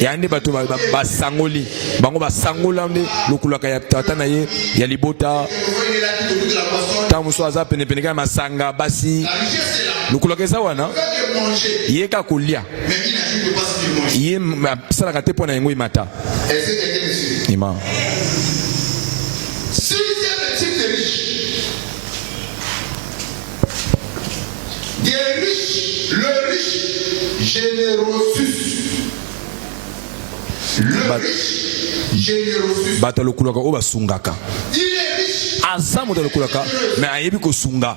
Ya nde bato basangoli. Bango basangola nde lokulaka ya tata na ye ya libota. il est là tout au bout de la boisson. Ta moso aza pene pene kaka masanga basi. La richesse est là. Lokulaka eza wana. Il peut manger, Ye ka kolia. mais il n'agit pas si tu manges. Ye asalaka te mpo na yango emata. Est-ce que quelqu'un me suit? Ima. Sixième type de riche. Des riches, le riche générosus. Le riche générosus. Bato alokulaka oyo basungaka. Il est riche. Aza moto alokulaka me ayebi kosunga.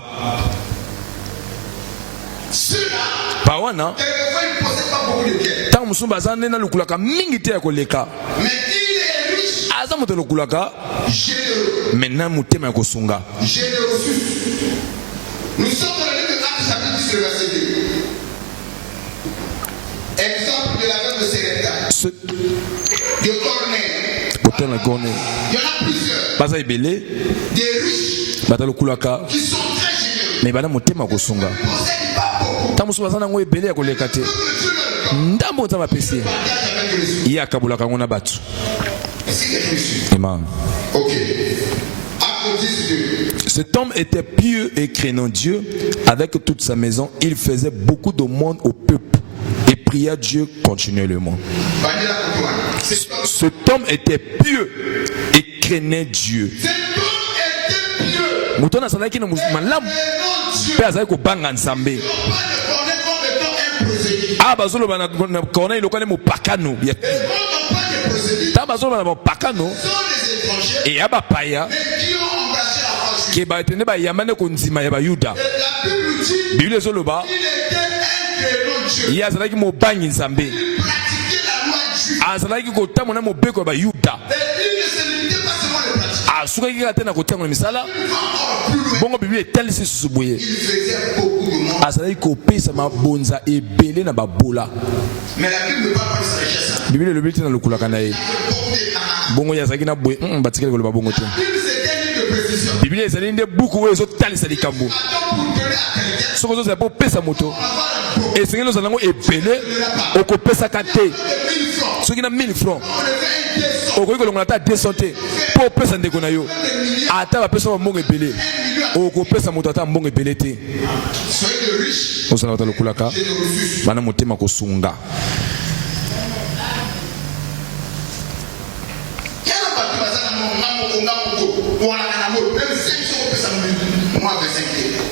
Ceux-là, Ba wana quelquefois, ils ne possèdent pas beaucoup de biens. ntango mosusu baza nde nalokulaka mingi te ya koleka. Mais il est riche, Aza moto alokulaka généreux. me na motema ya kosunga. Générosus. Nous sommes dans le livre de Actes chapitre 10, le verset 2. Exemple de la veuve de Séréta, Ce de Corneille. kote na gone Il y en a plusieurs. baza ebele Des riches bato alokulaka qui sont très généreux. me bana motema ya kosunga. Ils ne possèdent pas beaucoup. Ntango mosusu baza nango ebele ya koleka te. Que Dieu leur donne. Ndambo nzambe apesi ye. Partage avec les autres. Ye akabolaka yango na bato. Est-ce que quelqu'un me suit? Amen. Ok. Acte 10, 2. Cet homme était pieux et craignant Dieu. Avec toute sa maison, il faisait beaucoup de monde au peuple et pria Dieu continuellement. Bandela Kotoan. Cet homme était pieux et craignait Dieu. Cet homme était pieux. Moto azalaki na malamu Et non Dieu. mpe azalaki kobanga nzambe. On parle de Corneille comme étant un prosélyte. Ah bazoloba na Corneille lokani mopakano. Et quand on parle de prosélyte, Ta bazoloba na mopakano ce sont les étrangers et ya bapaya mais qui ont embrassé la foi juive. ke batende bayambane kondima ya bayuda. Et la Bible dit Bible ezoloba qu'il était un créant Dieu. ye azalaki mobangi nzambe. Il pratiquait la loi juive. Azalaki kotambola mobeko ya bayuda. Et il ne se limitait pas seulement les pratiques. Asukaki kaka te na kotangola misala. Il va encore plus loin. Bongo Bible etalisi susu boye. Il faisait beaucoup de monde. Azalaki kopesa mabonza ebele na babola. Mais la Bible ne parle pas de sa richesse. Hein. Bible elobi te na lokulaka na ye. Porter à- Bongo ye azalaki na boye batikeli koloba bongo te. La Bible c'est un livre de précision. Bible ezali nde buku oyo ezotalisa likambo. Attends pour donner à quelqu'un. Soki ozozala mpo opesa moto Avoir un esengeli ozala yango ebele okopesaka te. 1000 francs. Soki na 1000 francs On le fait 200. okoki kolongola ata 200 te mpo opesa ndeko na yo ata bapesa mbongo ebele okopesa moto ata mbongo ebele te. Soyez le riche. ozala bata lokulaka Généreux. bana motema kosunga. Il y a un bateau, bazar, on a un amour. Même 5 euros, on peut ça, moi, 25 euros.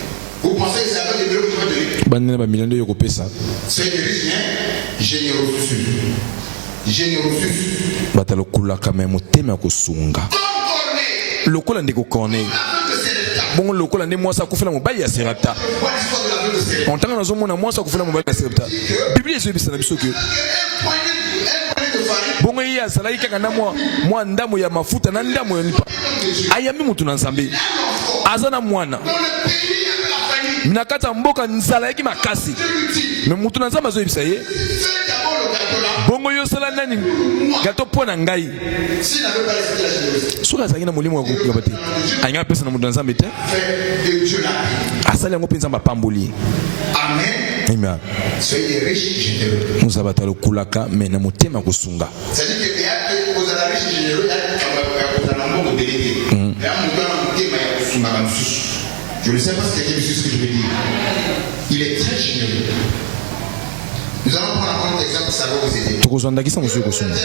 Vous pensez que c'est avec les bureaux que tu vas donner? banene bamilio nde yo kopesa. Soyez des riches, hein? Généreux. Généreux. bata lokulaka me motema ya kosunga Comme Corneille. lokola ndeko corneille L'aveugle de Séleta. bongo lokola nde mwasi akufela mobali ya serapta. Voilà l'histoire de l'aveugle de Séleta. ontanga nazomona mwasi akufela mobali ya serapta. biblia ezoyebisa na biso ke Un poignet de farine. bongo ye azalaki kaka na mwa ndamo ya mafuta na ndamo ya lipa ayambi motu na nzambe aza na mwana Dans le pays, il y avait la famille. na kati ya mboka nzala yaki makasi me motu na nzambe azoyebisa ye Fais d'abord le gâteau là. bongo yo osala nani gato mpo na ngai. S'il n'avait pas laissé la générosité, soki azalaki na molimo ya koyeba te alingi apesa na moto na nzambe te fait de Dieu là. asali yango mpe nzambe apamboli. Amen. Amen. Soyez des riches généreux. moza bato alokulaka me na motema ya kosunga. C'est-à-dire que vous avez riche généreux, vous avez un bon délégué. Et un monde dans le thème, il y a un sous. Je ne sais pas si c'est ce que je veux dire. Il est très généreux. Nous allons prendre un autre exemple, ça va vous aider. tokozwa ndakisa mosusu kosunga.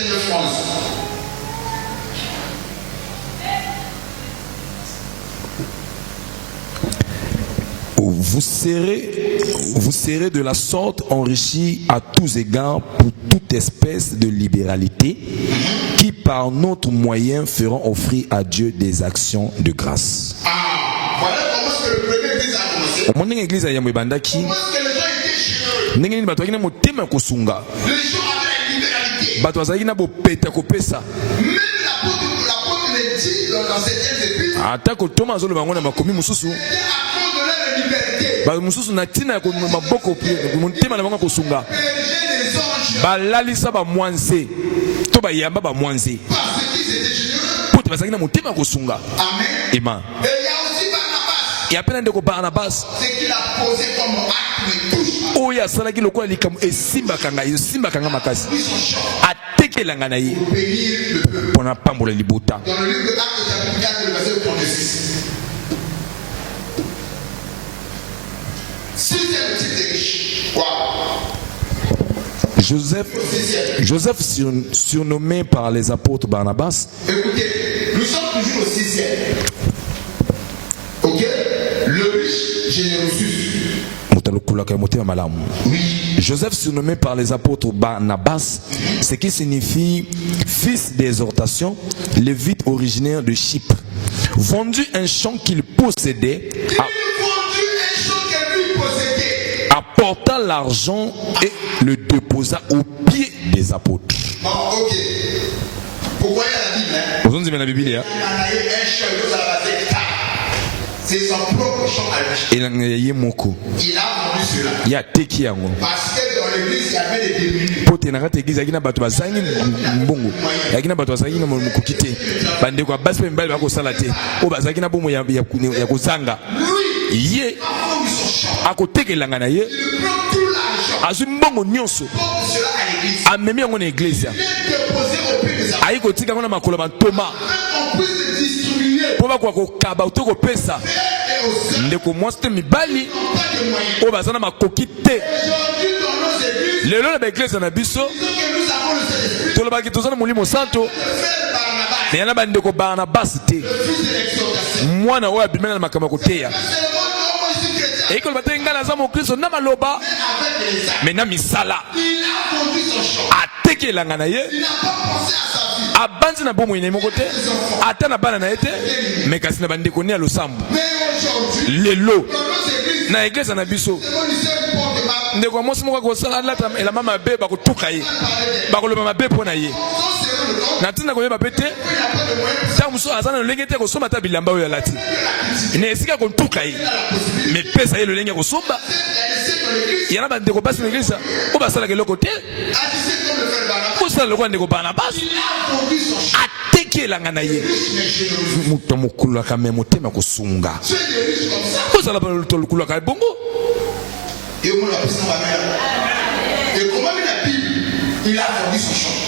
Vous serez de la sorte enrichis à tous égards pour toute espèce de libéralité qui par notre moyen feront offrir à Dieu des actions de grâce. Ah, voilà comment est-ce que le premier église a commencé. Omoni église ya ebandaki Comment est-ce que les gens étaient généreux. ndenge nini bato bakina motema ya kosunga Les gens avaient la libéralité. bato bazalaki na bopeta kopesa Même l'apôtre le dit dans certaines épîtres, ata kotoma azoloba yango na makomi mosusu c'est à cause de leur liberté. bato mosusu na ntina ya maboko motema na bango ya kosunga Berger des anges, balalisa bamwanze to bayamba bamwanze parce qu'ils étaient généreux. po te bazalaki na motema ya kosunga. Amen. Ema Et il y a aussi Barnabas, ya mpe na ndeko barnabas ce qu'il a posé comme acte de touche. oyo asalaki lokola likambo esimbaka ngai esimbaka nga makasi Ils sont chants. atekelanga na ye Bénir le peuple. mpo na pambola libota. Dans le livre de Actes chapitre 4, le verset 36. Sixième type de riche. Wow. Joseph surnommé par les apôtres Barnabas, Écoutez, nous sommes toujours au 6e. Ok? Le riche généreux. Oui. Joseph surnommé par les apôtres Barnabas, ce qui signifie fils d'exhortation, lévite originaire de Chypre, vendu un champ qu'il possédait, Il a vendu un champ que lui possédait. apporta l'argent et le déposa aux pieds des apôtres. Bon, ok. Pourquoi il y a la Bible, hein? Vous avez la Bible, hein? Il en a eu un champ, il nous a basé c'est son propre champ à lui. Il a vendu cela. Il a teki yango. Parce que dans l'église, il y avait des démunis. Pote na kati église akina bato bazangi mbongo. Akina bato bazangi na mokoki te. Bande kwa basi mbali bako sala te. O bazangi na bomo ya kozanga. Ye akotekelanga na ye. Il prend tout l'argent. Azwi mbongo nyonso. Porte cela à l'église. Amemi yango na église. Il est déposé au pied des apôtres. Ayi kotika yango na makolo bantoma. On puisse le distribuer. Po bakwa kokaba to kopesa. Et aux hommes, Ndeko mwasi te mibali pas de moyens. o bazana makoki te. Aujourd'hui, dans nos églises, Lelo na ba église na biso disons que nous avons le Saint-Esprit. tolobaki tozana molimo santo. Frère Barnabas, Me yana bandeko Barnabas te. fils de l'exhortation. Mwana oyo abimela na makambo ya koteya. C'est le mot aussi chrétien. ekoloba te ngai naza mokristo na maloba Avec les actes. me na misala Il a vendu son champ. atekelanga na ye Il n'a pas pensé à sa vie. abanzi na bomoi na ye moko te ata na bana na ye te me kasi na bandeko ne ya losambo Mais aujourd'hui, lelo dans nos églises, na eglise na biso c'est bon, il sait porter ma ndeko ya mwasi moko akosala alata elamba mabe bakotuka ye bakoloba mabe mpo na ye na ntina koyeba pe te ntango mosusu aza na lolenge te kosomba ata bilamba oyo alati na esika kotuka ye me pesa ye lolenge ya kosomba yana bandeko basi na eglise oyo basalaka eloko te agissait comme le frère Barnabas. kosala lokola ndeko Barnabas Il a vendu son champ. elanga na ye riche mais généreux. moto mokulaka me motema kosunga Tu es des riches comme ça. ozala tolukulaka ebongo Et on l'a pris dans ma mère. Et comment il a Bible, il a vendu son champ.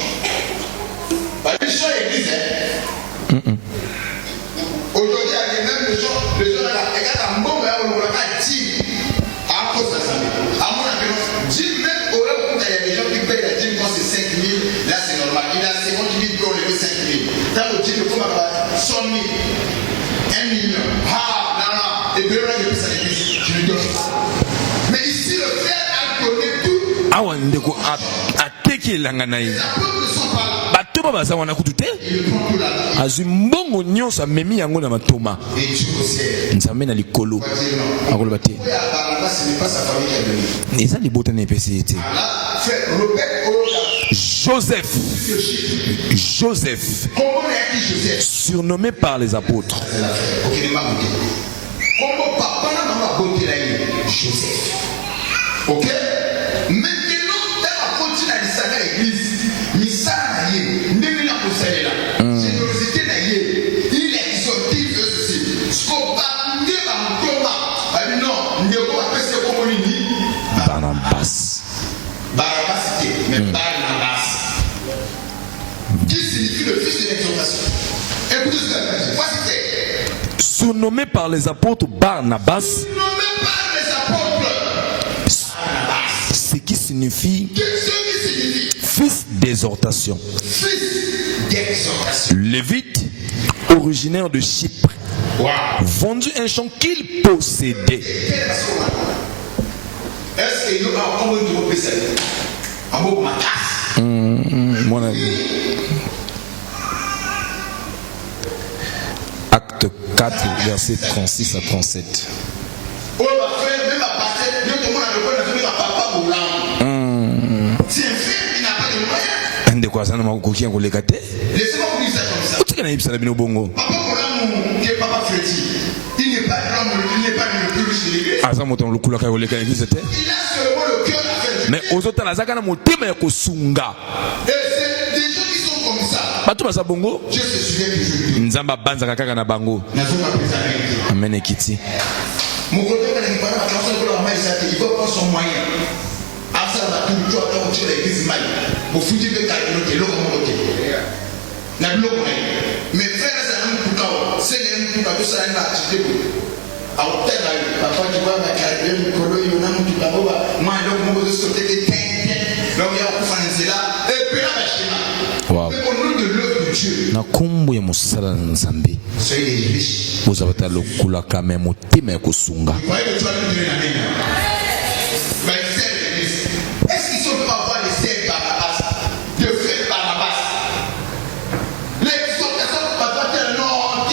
Bah, le champ est église, hein. Aujourd'hui, il y a même le champ là, regarde un bon, on l'a pas dit. À cause de ça. À mon avis, dit même au là où il y a des gens qui payent la dîme quand c'est 5 000, là c'est normal. Il a 50 000 pour lever 5 000. Tant que dit le comment 100 000, 1 million. Ah, non, et bien là, je fais ça l'église. Je lui donne. Mais ici, le frère a donné tout. awa ndeko ateki elanga na ye Les apôtres ne sont pas là. bato baza wana kutu te Il prend tout là-dedans. azwi mbongo nyonso amemi yango na matoma Et Dieu aussi. nzambe na likolo On va dire non. akoloba te Oui, à Barnabas, ce n'est pas sa famille qui a donné. eza libota na epesi ye te Là, frère Robert Ologa, Joseph le chiffre. Joseph Comment on a dit Joseph? surnommé par les apôtres C'est la frère. Ok, il m'a goûté. Comment papa n'a pas goûté là, Joseph. Ok? Maintenant, dans la continue à l'église, Missa Naye, Némi la Poussée là, générosité Naye, il est exotique aussi. Ce qu'on va dire en Thomas, non, ne pas appeler ce qu'on dit. Barnabas Barnabas c'était, mais Barnabas, qui signifie le fils de l'exhortation. Écoutez ce que la dit. Voici c'est. surnommé par les apôtres Barnabas Nommé par les apôtres. Barnabas. ce qui signifie Ce qui signifie fils d'exhortation fils d'exhortation. lévite originaire de Chypre Wow. vendu un champ qu'il possédait Est-ce qu'il y a un homme qui peut faire un mot matas? mon ami. Acte 4 verset 36 à 37 On va faire même à partir de tout le monde a le droit de faire un papa boulant. C'est un frère qui n'a pas de moyens. ndeko aza na makoki ya koleka te Laissez-moi vous dire ça comme ça. otika na yebisa na bino bongo Papa boulant qui est papa Freddy, il n'est pas l'homme, il n'est pas le plus riche de l'église. aza moto lokulaka ya koleka na eglise te Il a seulement le cœur à faire. mais ozotala azaka na motema ya kosunga Et c'est des gens qui sont comme ça. bato baza bongo Dieu se souvient toujours. nzambe abanzaka kaka na bango N'avons pas pris sa vérité. amen ekiti Mon côté, quand il parle, il faut prendre son moyen. Après ça, on va tout le temps au l'église mal. Au foutu de calculer, l'eau comme côté. La l'eau comme mais frère, ça n'a pas de c'est un peu comme ça, il a acheté. Alors, tel papa, tu vois, ma carrière, le colo, il y en a tout d'abord. Moi, donc, mon de sauter des teintes. Donc, il y a un coup de là. Et puis là, Wow. mais au nom de l'œuvre de Dieu, na kombo ya mosala na nzambe soyez des riches. bozala bata lokulaka me motema ya kosunga Vous voyez que tu vas nous donner la main. Mais c'est l'église. Est-ce qu'ils sont pas voir les sœurs Barnabas, de frères Barnabas? L'exhortation va pas dire non, ok.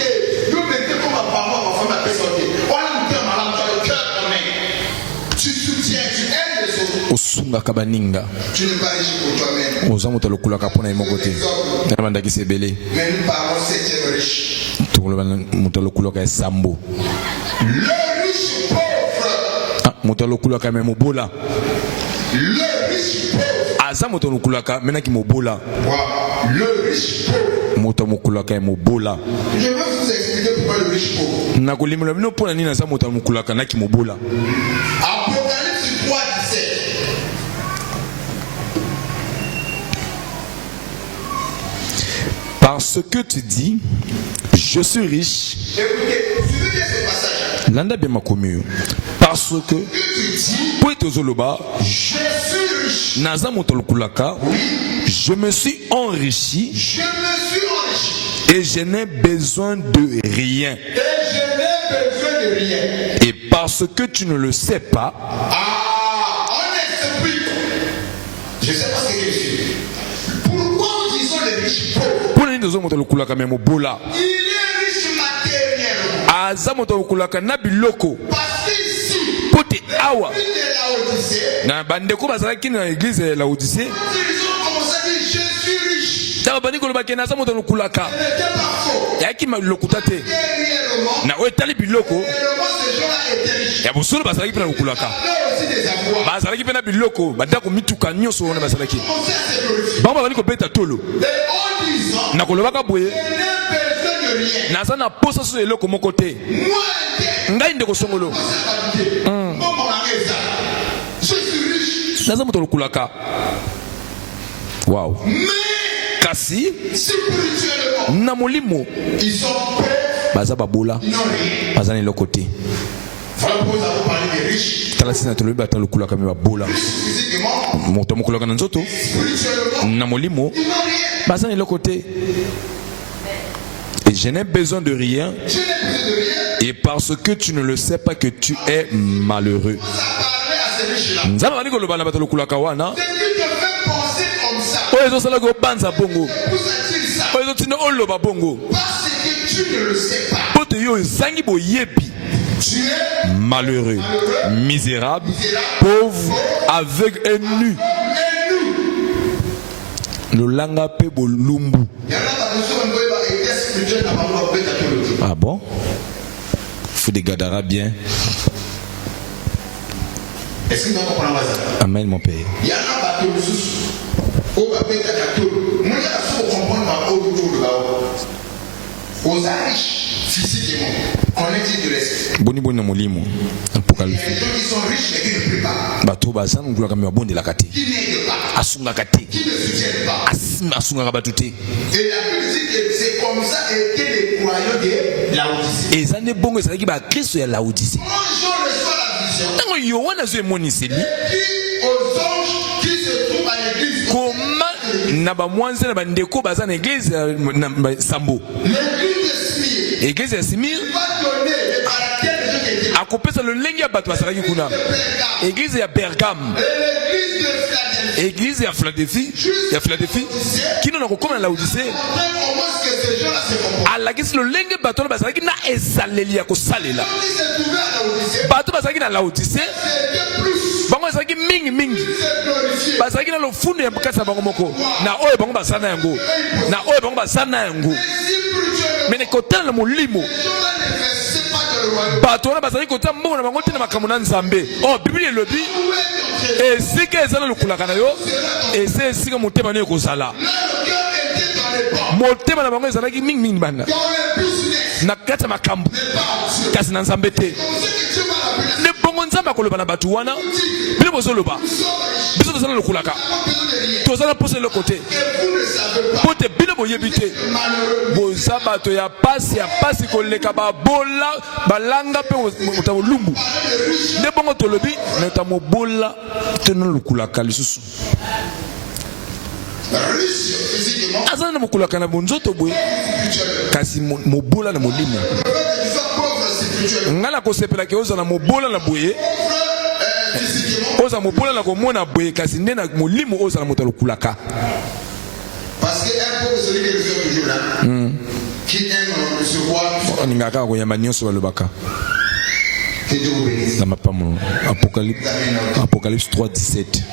Nous mettons comme un parent, on fait ma personne. On a un cœur malade, tu as le cœur quand même. Tu soutiens, tu aimes les autres. osungaka baninga Tu n'es pas riche pour toi-même. oza moto alokulaka mpo na ye moko te na bandakisa ebele Mais nous parlons septième riche. tokoloba moto alokulaka esambo Le riche pauvre. moto alokulaka me mobola Le riche pauvre. aza moto alokulaka menaki mobola Wow. Le riche pauvre. moto amokulaka ye mobola Je vais vous expliquer pourquoi le riche pauvre. nakolimela bino mpo na nini aza moto amokulaka naki mobola Apocalypse 3, 17. parce que tu dis je suis riche Écoutez, suivez bien ce passage. landa bien makomi oyo parce que Que tu dis, po ete ozoloba je suis riche. naza moto alokulaka Oui, je me suis enrichi je me suis enrichi. et je n'ai besoin de rien. Et je n'ai besoin de rien. Et parce que tu ne le sais pas, Ah, on explique. Je ne sais pas ce que je suis. Pourquoi nous disons les riches pauvres? pour nini tozo moto alokulaka me mobola Il est riche matériellement. aza moto alokulaka na biloko Parce qu'ici, po te awa il est là au lycée. na bandeko bazalaki na église ya laodicée Ils ont commencé à dire, je suis riche. ntango bandi kolobaki naza moto alokulaka Ce n'était pas faux. yaki lokuta te Derrièrement, na oyo etali biloko réellement, ces gens-là étaient riches. ya bosolo bazalaki mpe na lokulaka Là aussi, des avoirs. bazalaki mpe na biloko bandako mituka nyonso wana bazalaki Commencez à se glorifier. bango bazali kobeta tolo Et en disant, na kolobaka boye je n'ai besoin de rien. naza na posa so eloko moko te Moi, un ngai ndeko songolo je suis riche. naza moto alokulaka wow Mais kasi spirituellement, na molimo ils sont pauvres, baza babola ils n'ont rien. baza na eloko te Voilà pourquoi nous avons parlé des riches. tala sina tolobi bato alokulaka me babola Physiquement, moto amokulaka na nzoto spirituellement, na molimo ils n'ont rien. baza na eloko te et je n'ai besoin de rien Je n'ai besoin de rien. et parce que tu ne le sais pas que tu es malheureux Ça parlait à ces riches-là. nzambe bandi koloba na bato alokulaka wana C'est qui te fait penser comme ça. oyo ezosalaki obanza bongo Où a-t-il ça? oyo ezotinda oloba bongo Parce que tu ne le sais pas. po te yo ezangi boyebi Tu es malheureux misérable pauvre aveugle et nu lolanga mpe bolumbu il y en a qui ont été spirituels dans le monde catholique. ah bon faut des gadara bien Est-ce que vous comprenez ça? amen mon père Il y en a qui ont été catholiques. Moi, il y a ceux qui comprennent ma haute autour de là-haut. Aux riches physiquement, on est de l'esprit. boni boni na molimo Il y apocalypse a des gens qui sont riches mais qui ne prient pas, bato baza mokulaka me babondelaka te qui n'aident pas, asungaka te qui ne soutiennent pas. asungaka bato te Et la Bible dit que c'est comme ça étaient les croyants de Laodicée. eza nde bongo ezalaki bakristo ya laodise Quand Jean reçoit la vision, ntango yohana azwi emoniseli dit aux anges qui se trouvent à l'église, koma na bamwanze na bandeko baza na eglize na sambo l'église de Smyrne eglize ya simir va donner le caractère de ceux qui étaient akopesa lolenge ya bato bazalaki kuna Pergame eglize ya bergame et l'église de Philadelphie. eglize ya philadelphie kino na kokoma na laodise Après, comment est-ce que ces gens-là se comportent? alakisi lolenge bato wana bazalaki na ezaleli ya kosalela Quand ils se trouvaient à Laodicée, bato bazalaki na laodise c'était plus, bango ezalaki mingi c'est glorifié. bazalaki na lofundu ya kati na bango moko na oyo bango basala na yango na oyo bango basala na yango Spirituellement, me kotala na molimo les gens-là ne versaient pas dans le royaume. bato wana bazalaki kotala mbongo na bango te na makambo na nzambe oh biblia elobi Où est entré? esika eza na lokulaka na yo eza esika motema nayo ekozala Là, le cœur était dans les bancs, motema na bango ezalaki mingi banda dans le business, na kati ya makambo pas Dieu. kasi na nzambe te Comme ce que Dieu m'a appelé, nde bongo nzambe akoloba na bato wana bile bozoloba biso tozala lokulaka pas besoin de rien. toza na mposa eloko te Et vous ne savez pas, po te bino boyebi te malheureux, boza bato ya pasi koleka babola balanga mpe mota bolumbu nde bongo tolobi na yota mobola te na lokulaka lisusu riche physiquement, aza na mokulaka na bonzoto boye kasi mobola na molimo le fait que tu sois pauvre spirituellement, ngai na kosepelaki ozala mobola na boye physiquement, ozala mobola na komona boye kasi nde na molimo ozala moto alokulaka parce qu'un pauvre, celui qui reçoit toujours là, qui aime recevoir, oningaka kaka koyamba nyonso balobaka que Dieu vous bénisse. na mapamolo apocalypse 3 17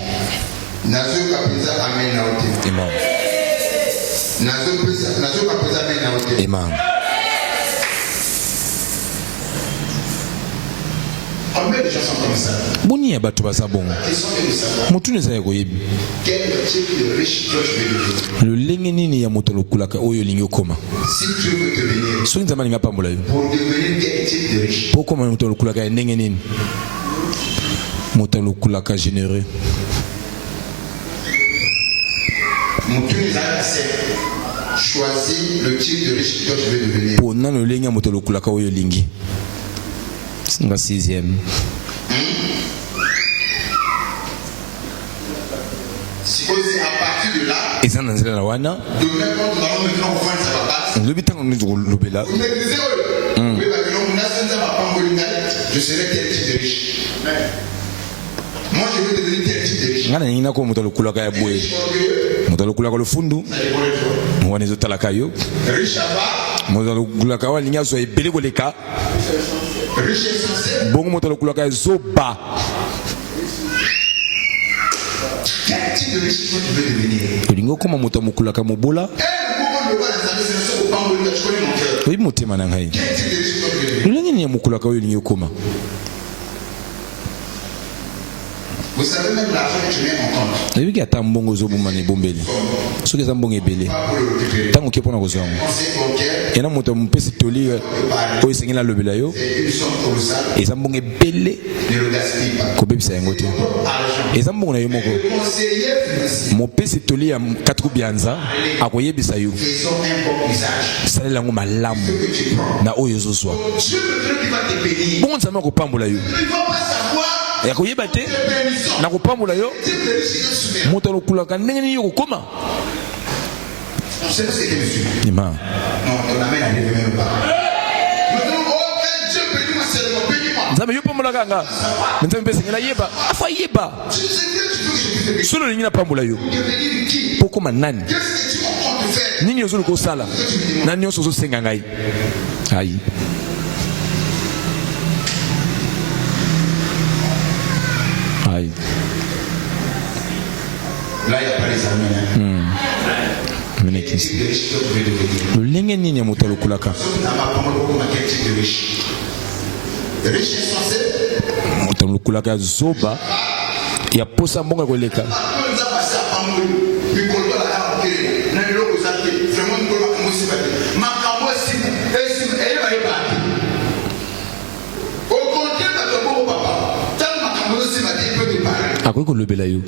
Nazoka pesa amen na ote. amen Nazoka pesa amen na ote. amen Combien de gens sont comme ça? boni ya bato baza bongo Ils sont de savoir motuni eza ya koyebi quel type de riche toi tu veux devenir. lolenge nini ya moto alokulaka oyo olingi okoma Si tu veux devenir, soki nzambe alingi apambola yo pour devenir quel type de riche? po okoma moto alokulaka ya ndenge nini moto alokulaka généreux Mutuni Zalase choisis le type de riche que toi tu veux devenir. mpona lolenge ya moto alokulaka oyo olingi nga 6e Suppose à partir de là, eza na nzela na wana de même quand nous allons maintenant rejoindre sa base, lobi ntango nini kolobela vous maîtrisez oui, oui, parce que non, je serai quel type de riche? Moi je veux devenir quel type de riche? nga nalingi nakoma moto alokulaka ya boye Riche orgueilleux, moto alokulaka lofundu ça dépend de toi. wana ezotalaka yo Riche avare, moto alokulaka oyo alingi azwa ebele koleka riche insensé. bongo moto alokulaka ezoba Quel type de riche toi tu veux devenir? olingi okoma moto amokulaka mobola Un moment de voir les amis, c'est le seul au Pambo, tu connais mon cœur. oyebi motema na ngai Quel type de riche toi tu veux devenir? lolenge nini ya mokulaka oyo olingi okoma Vous savez même l'argent que tu mets en compte. Et oui, il y a un bon gozo pour maner bombeli. Ce qui est un bon ébélé. Tant que pour nous gozo. Et non, mon petit toli, au Seigneur le belayo. Et ça bon ébélé. Kobe bisa ngote. Et ça bon na yomoko. Mon petit toli a 4 bianza. Akoye bisa yo. Ça est là ngoma lamu. Na oyo zo swa. Bon ça m'a ko pambola yo. Ya koyeba te na kopambola yo moto lokulaka ndenge nini yo kokoma ima nzambe yo pambolaka nga nzambe pese ngela yeba afa yeba solo lingi na pambola yo pokoma nani nini yo zolo kosala nani yo sozo senga ngai ayi. Là, il n'y a pas les amis. Le lingue nini motalo kulaka. Motalo kulaka zoba ya posa mbonga koleka. Akoy ko lobela yo.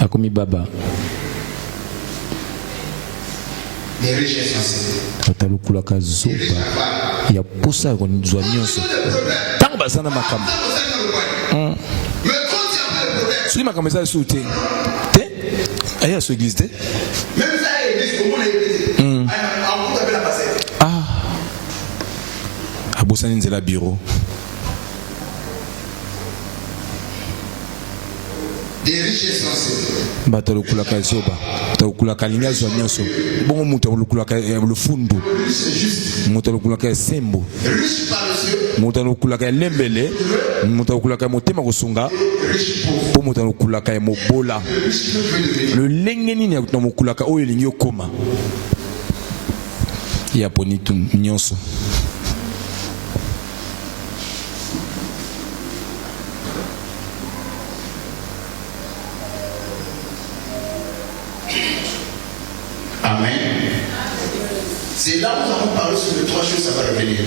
Akomi baba. Atalo kulaka zoba ya posa ko nzwa nyonso. Tango basana makambo. Suli makambo za soute. Te? Aya so église te? Même ça église comment la église? Ah. Abosani nzela bureau. Des riches essentiels. Batalo kulaka zoba. Batalo kulaka linga zo nyonso. Bongo muto kulaka le fundo. Muto kulaka sembo. Riche par le ciel. Muto kulaka lembele. Muto kulaka motema kosunga. Po muto kulaka mobola. Le lenge nini na mokulaka oyo lingi okoma. Ya poni tu nyonso. Amen. C'est là où nous avons parlé sur les 3 choses, ça va revenir.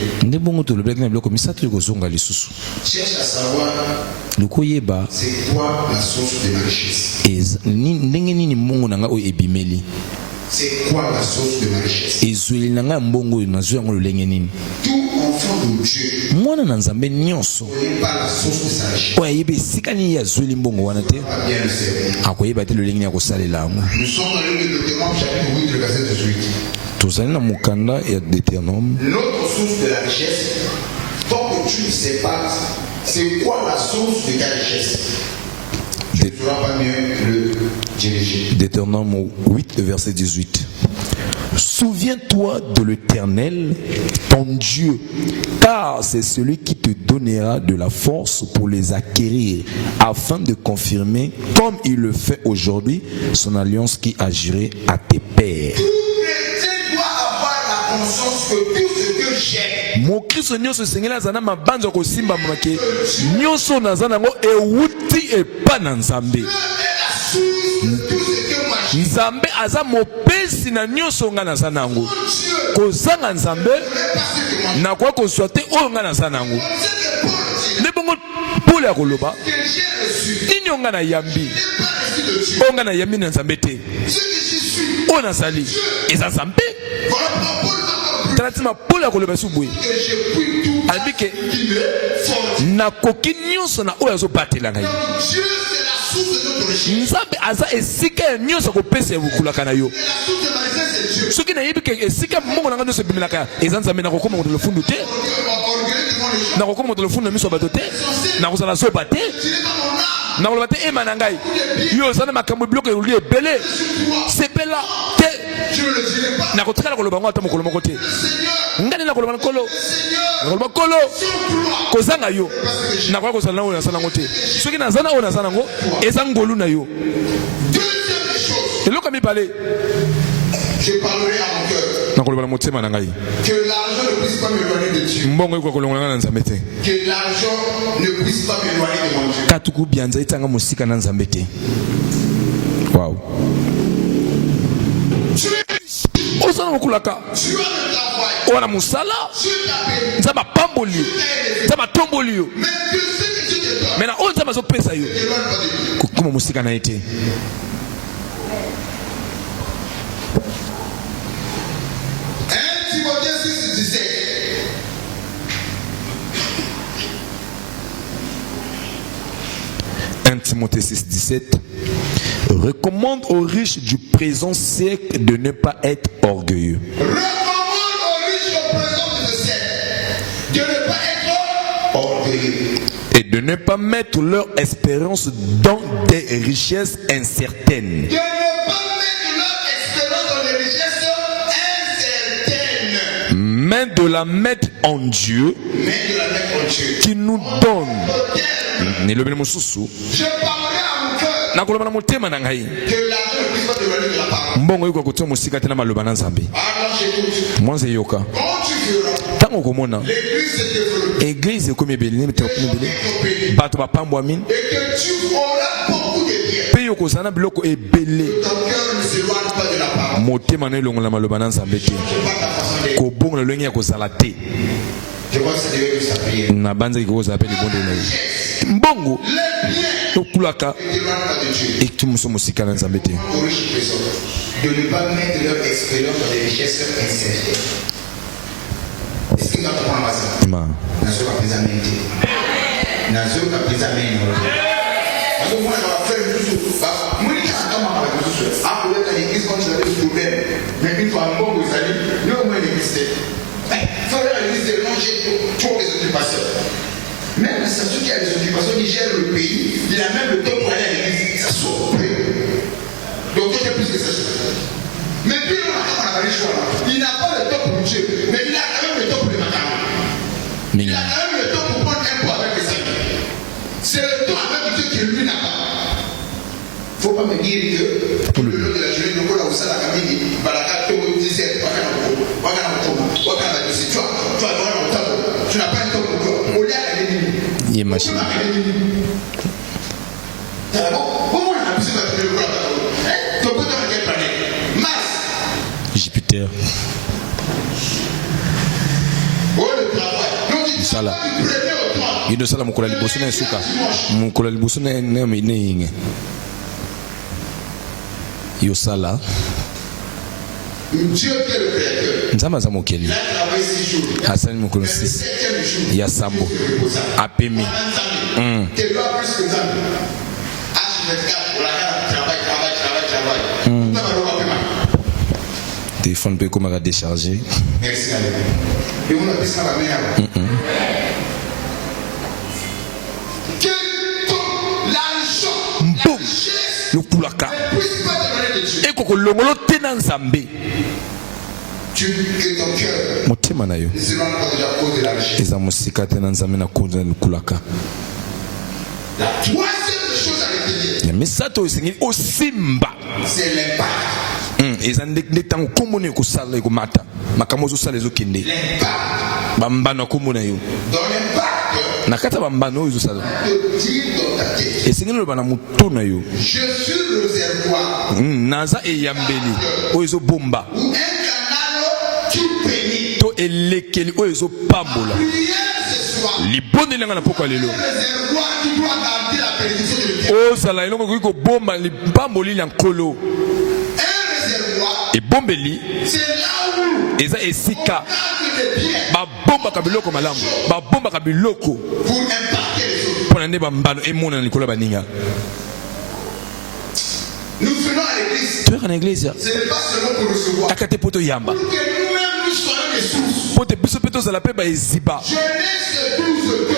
Cherche à savoir c'est quoi la source de ma richesse. C'est quoi la source de ma richesse. Tout enfant de Dieu n'est pas la source de sa richesse. Pas bien le servir. Nous sommes dans le livre de Deutéronome chapitre 8 le verset 18. Notre source de la richesse, tant que tu ne sais pas c'est quoi la source de ta richesse, tu ne pourras pas mieux le diriger. Deutéronome 8 verset 18. Souviens-toi de l'Éternel, ton Dieu, car c'est celui qui te donnera de la force pour les acquérir, afin de confirmer, comme il le fait aujourd'hui, son alliance qui agirait à tes pères. Tout chrétien doit avoir la conscience que tout ce que j'ai, mon Christ nyonso sengela zana mabanzo ko simba monake nyonso nazana ngo ewuti epa na nzambe. Nzambe aza mopesi na nyonso nga nazana ngo. Kozanga nzambe na kwa kozwate oyo nga nazana ngo. Ne bongo pole akoloba. Nini nga na yambi? Onga na yambi na nzambe te. Ona sali. Eza nzambe. Tratima pole akoloba subwe. Albike na koki nyonso na oyo azo batela ngai. Nzambe aza esika nyonso ko pesa ebukulaka na yo. Soki na yebike esika mongo nanga nyonso bimelaka eza nzambe na kokoma moto le fundu te. Na kokoma moto le fundu miso bato te. Na kozala zoba te. Na koloba te ema na ngai. Yo zana makambo bloke uli ebele. Sepela te. Na kotikala koloba ngo ata mokolo moko te. Ngani na koloba nkolo. Na koloba kolo. Kozanga yo. Na kwa kozala na oyo nasana ngo te. Soki na zana oyo nasana ngo eza ngolu na yo. Deuxième chose. Eloko mi parler. Je parlerai à mon cœur. ne puisse pas m'éloigner de Dieu. Que l'argent ne puisse pas m'éloigner de mon Dieu. Wow. Tu as le travail. Tu as ta paix. Nzamba pamboli, nzamba tomboli. Mais que ce que Dieu te donne, Maintenant, on nzamba zo pesa yo. t'éloigne pas de Dieu. Comment musika na été? 1 Timothée 6:17. 1 Timothée 6:17 recommande aux riches du présent siècle de ne pas être orgueilleux. Recommande aux riches au présent de ce siècle de ne pas être orgueilleux. Et de ne pas mettre leur espérance dans des richesses incertaines. De ne pas mettre leur espérance dans les richesses incertaines. Mais de la mettre en Dieu Mais de la mettre en Dieu. qui nous donne. Auquel Je parlerai à mon cœur que l'argent ne puisse pas t'éloigner de la parole. Alors j'écoute. Moi c'est yoka. Quand tu verras Tango komona l'église se développer église comme ebele et que tu auras beaucoup de biens. pe yokozana biloko ebele Ton cœur ne s'éloigne pas de la parole. motema na elongola maloba na nzambe te C'est pas ta façon d'être. kobongola lolenge ya kozala te Je crois que ça devait nous s'appuyer. na banzaki kozala pe libondo na ye mbongo Les biens tokulaka ne t'éloignent pas de Dieu. ekitumoso mosika na nzambe te Aux riches personnes de ne pas mettre leur expérience dans des richesses incertaines. Est-ce que nous apprenons à ça? ma Nazoka présamenti. Nazoka présamenti. Nazoka moi je vais faire tout ça. Moi je suis en train de faire tout ça. Après l'église quand tu avais des problèmes, mais une fois un bon vous allez, nous au moins l'église. Faire l'église de manger pour les occupations. Même c'est ceux qui a des occupations qui gèrent le pays, il a même le temps pour aller à l'église. Ça sort. Donc il y a plus que ça. Mais puis on a le choix. Il n'a pas le temps pour Dieu, mais il a quand même le temps pour les macarons. Il a quand même le temps pour prendre un pot avec les amis. C'est le temps avec Dieu que lui n'a pas. Il ne faut pas me dire que tout le long de la journée, nous allons au salle à Camille, Balaka, Togo, 17, tu n'as pas un temps pour toi. Au lieu d'aller ye machine Jupiter sala yido sala mukula liboso na suka mukula liboso na yinge yo sala Dieu qui est le créateur, nzamba za mokeli il a travaillé 6 jours. asali mokolo Le 6 7e jour, ya sambo apemi tu dois plus que ça. H24, travail. téléphone peut comme à décharger Merci à Dieu. Et on a pris ça la main. Que l'argent, Boum. le kulaka ne puisse pas te donner de Dieu. ekoko longolo te na nzambe Que ton cœur motema na yo ne s'éloigne pas de la cause de la richesse. eza mosika te na nzambe na koza kulaka La troisième chose à retenir, ya misato osengi osimba c'est l'impact. eza nde ntango nkombo na yo ekosala ekomata makambo ozosala ezokende L'impact. bambano ya nkombo na yo Dans l'impact, na kati ya bambano oyo ezosala te dire dans ta tête, esengi loba na moto na yo je suis le réservoir naza eyambeli oyo ezobomba ou un canal tout béni. to elekeli oyo ezopambola Prière ce soir. libondeli yanga na poko ya lelo Réservoir qui doit garder la bénédiction de Dieu. ozala eloko ekoki kobomba lipambolili ya nkolo Un réservoir, ebombeli c'est là où eza esika garde les biens babombaka biloko malamu babombaka biloko pour impacter les autres. mpona nde bambano emonana likolo ya baninga Nous venons à l'église, toyoka na eglise ce n'est pas seulement pour recevoir, taka te mpo toyamba pour que nous-mêmes nous soyons des sources. mpo te biso mpe tozala mpe baeziba Genèse 12:2.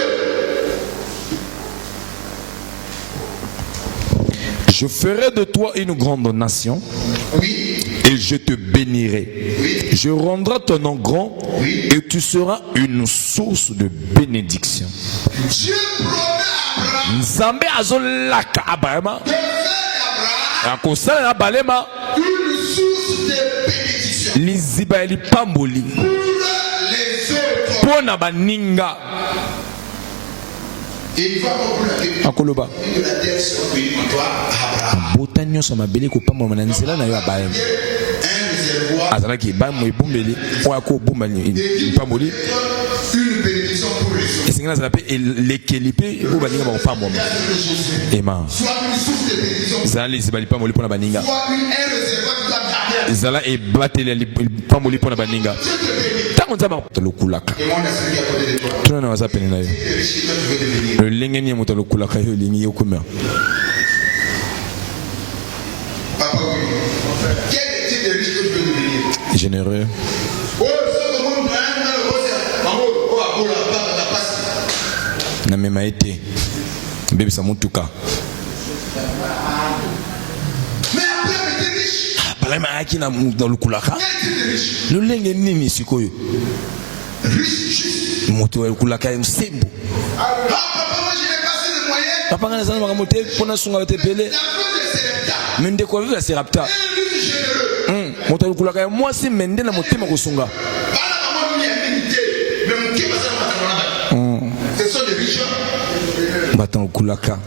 je ferai de toi une grande nation Oui, et je te bénirai. oui, Je rendrai ton nom grand Oui. et tu seras une source de bénédiction. Dieu promet à Abraham Nzambe azolaka Abrahama de faire d'Abraham akosala na balema une source de bénédiction. liziba lipamboli pour les autres. pona baninga Et il va conclure akoloba que la terre sera bénie en toi, Abraham. bota nyonso mabele kopambola na nzela na yo abaye Un réservoir, azalaki bamo ebombeli oyo akobomba lipamboli une bénédiction pour les autres. esengeli azala mpe elekeli mpe oyo baninga bakopambwama ema Soit une source de bénédiction, ezala liziba lipamboli mpo na baninga soit un réservoir qui doit garder. ezala ebateli ya lipamboli mpo na baninga ntango nzambe alokulaka Et mon esprit qui est à côté de toi. tuna na baza pene na yo Et riche que toi tu veux devenir. lolenge nini ya moto alokulaka yo olingi yo komea Papa, oui. Quel type de riche que tu veux devenir? généreux Oh, ce monde, le rose, maman, oh, à Bola, papa, ta passe. na mema ye te mbebisa motuka Mais après, mais t'es riche. balami ayaki na lokulaka Quel type de riche? lolenge nini sikoyo Riche, juste. moto alokulaka sembo Ah, papa, moi, je n'ai pas assez de moyens. papa ngai nazala makambo te mpo nasunga te pele La faute de Serepta. me ndeko avive ya serapta Un riche généreux. moto alokulaka ya mwasi me nde na motema kosunga Bana maman, lui, il y a une unité. Mais mon qui va se faire ma ce sont des riches. bato alokulaka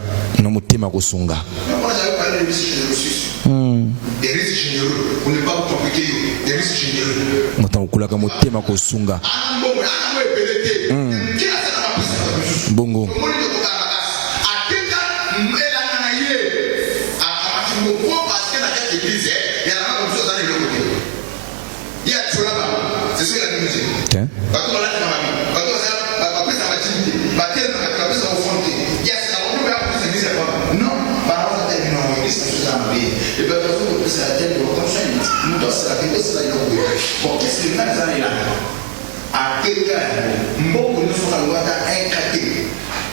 na motema kosunga Mais moi, j'avais parlé des riches généreux. Des riches généreux. Pour ne pas vous compliquer, des riches généreux. moto alokulaka motema kosunga Ah, bon, là, on est belleté. Qui a ça dans la puissance? bongo Le monde de Kokakas. À Kika, elle a gagné. À Timoko, parce qu'elle a gagné l'église. Il y a la main comme ça dans les deux côtés. Il y a tout là-bas. C'est ce qu'elle a dit, monsieur. Tiens. Bato balaki na mami bato bapesa batimite batele bapesa kofonte yes akomi bapesa eglise ya papa non banabaza te bino eglise na chose ya mabe ebato kopesa ya tele kokamsani moto asalaka epesela eloko bon qu'est-ce que nga eza na elanga akeka mboko nyonso kalongaka inka te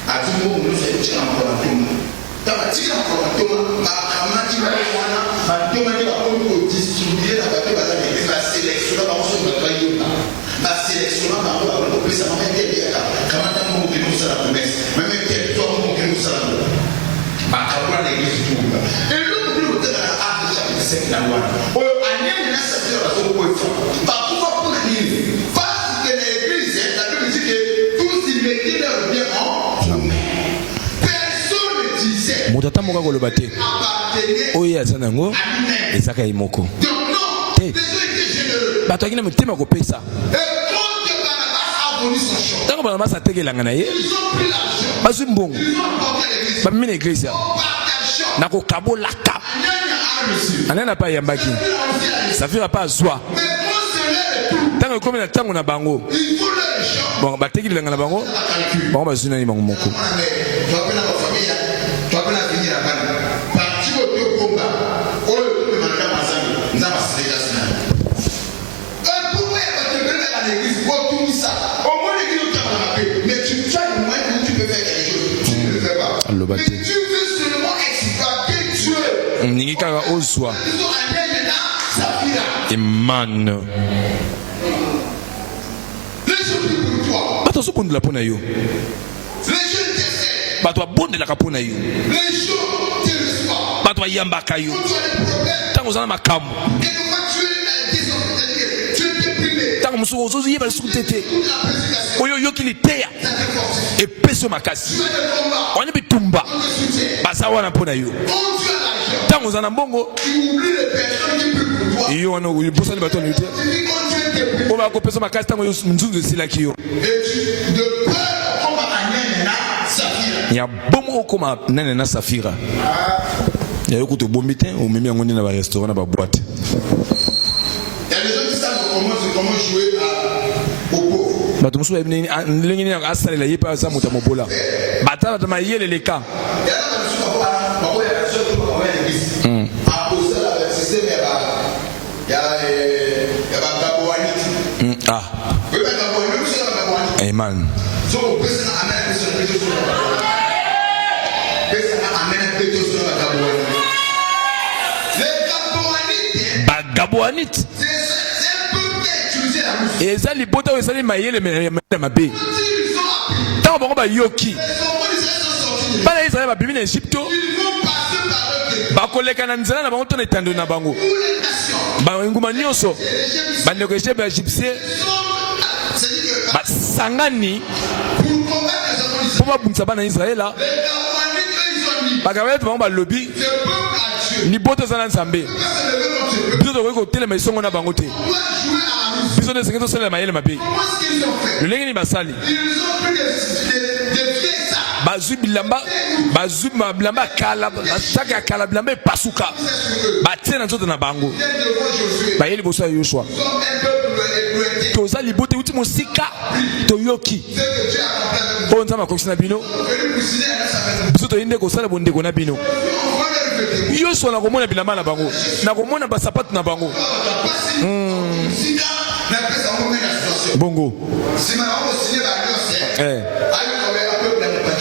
ati mboko nyonso ekotika na mokolo ntoma ta batika na mokolo ntoma bakamati bango wana batomaki bakomi kodistribue na bato baza na eglise baselektiona bango soki bato bayota baselektiona bango bakomi kopesa mama eteliaka kamata mbongo kende kosala promese meme territoire mbongo kende kosala ngo bakabwana na eglise tuka eloko bino koteka na acte chapitre 5 na wana oyo anyene na sapira bazokokoefa bakufa mpona nini parce que na église la bible dit que tous ils mettaient leur bien en commun personne ne disait moto ata moko akoloba te appartenait oyo aza nango à lui-même ezaka ye moko donc non Hey. les gens étaient généreux bato akina motema kopesa et quand Barnabas a venu son champ ntango banabasa atekelanga na ye ils ont pris l'argent bazwi mbongo ils ont apporté à l'église bamemi na eglise partageant na kokabolaka Nyanya a reçu anani apa ayambaki safira apa azwa mais quand c'est là et tout ntango ekomi na ntango na bango ils voulaient les champs bon bateki bilanga na bango à calcul bango bazwi nani bango moko twapena bafamilia twapena vini na bana parti oyo tokomba oyo topemanaka mazambi nzambe asilekasi na pourquoi batembeleka na église otumisa omoni kili otamana mabe mais tu as le moyen que tu peux faire quelque chose tu ne le fais pas Aloba mais te. tu veux seulement exploiter Dieu ningi kaka ozwa ils ont un lien maintenant Saphira emane les gens prient pour toi bato azobondela mpo na yo les gens t'essaient bato abondelaka mpo na yo les gens te reçoivent bato bayambaka yo quand tu as des problèmes ntango oza na makambo quelquefois tu es désordre c'est-à-dire tu es déprimé ntango mosuku ozoyeba lisuku te te toute la prédication oyo oyoki liteya ça te force epesi yo makasi tu as des combats wana bitumba on te soutient baza wana mpo na yo quand tu as l'argent ntango oza na mbongo tu oublies les personnes qui prient pour toi yo wana libosani bato na yo te tu dis quand tu es déprimé oyo bakopesa makasi ntango nzunzu esilaki yo et tu de peur on va gagner maintenant Saphira ya bomo okoma nane na safira yayo kutu obombi te omemi yango nde na barestaurant na baboite il y a des gens qui savent comment jouer au pauvre bato mosusu bayebi ndenge nini asalela ye mpe aza moto ya mobola bata bato mayele leka il y a des gens qui savent pas il y a des gens qui savent pas l'église à cause de la système il y a Gabouanite ah oui mais Gabouanite même si c'est Gabouanite amen so pesa na amena pesa na pesa na amena pesa na Gabouanite les Gabouanites bagaboanite c'est un peuple qui a utilisé la musique eza libota oyo ezali mayele na mabe ils ont appris ntango bango bayoki les Gabouanites sont sortis bana israele babimi na egypto ils vont passer par eux bakoleka na nzela na bango to na etando na bango pour les nations banguma nyonso bandeko ejebe égyptien basangani po babungisa bana israela bakabete bango balobi liboto eza na nzambe biso tokoki kotelema esongo na bango te biso nde esengeli tosalela mayele mabe lolenge nini basali bazwi bilamba kala basaki ya kala bilamba epasuka batie na nzoto na bango baye liboso ya Yoshua toza libote uti mosika toyoki oyo nzambe akokisi na bino biso toyi nde kosala bondeko na bino Yoshua nakomona bilamba na bango nakomona basapatu na bango bongo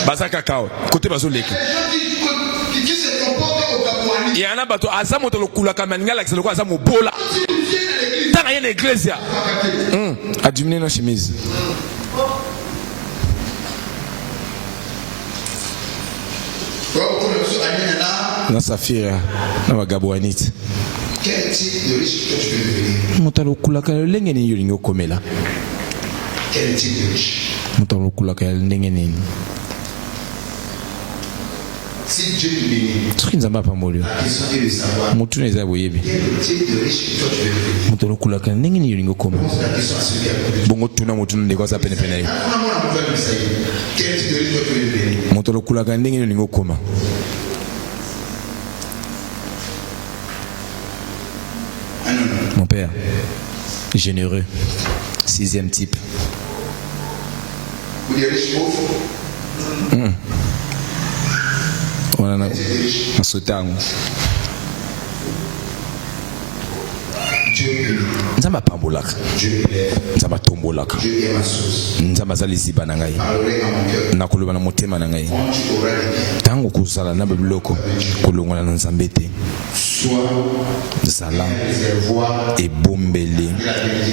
baza kakao kote bazoleki yana bato aza moto lokulaka maninga lakisa loko aza mobola tanga ye na iglesia adimine na chemise na safira na bagabwanite moto alokulaka lolenge nini yolingi okomela moto alokulaka ndenge nini soki nzambe apamboli motu na eza boyebi moto alokulaka ndenge nini yolingi okoma bongo tuna motu na ndeko aza penepene yo moto alokulaka ndenge nini yolingi okoma mon père généreux 6e type wana nasotango nzambe apambolaka nzambe atombolaka nzambe aza liziba na ngai nakoloba na motema na ngai ntango kozala na babiloko kolongola na nzambe te zala ebombeli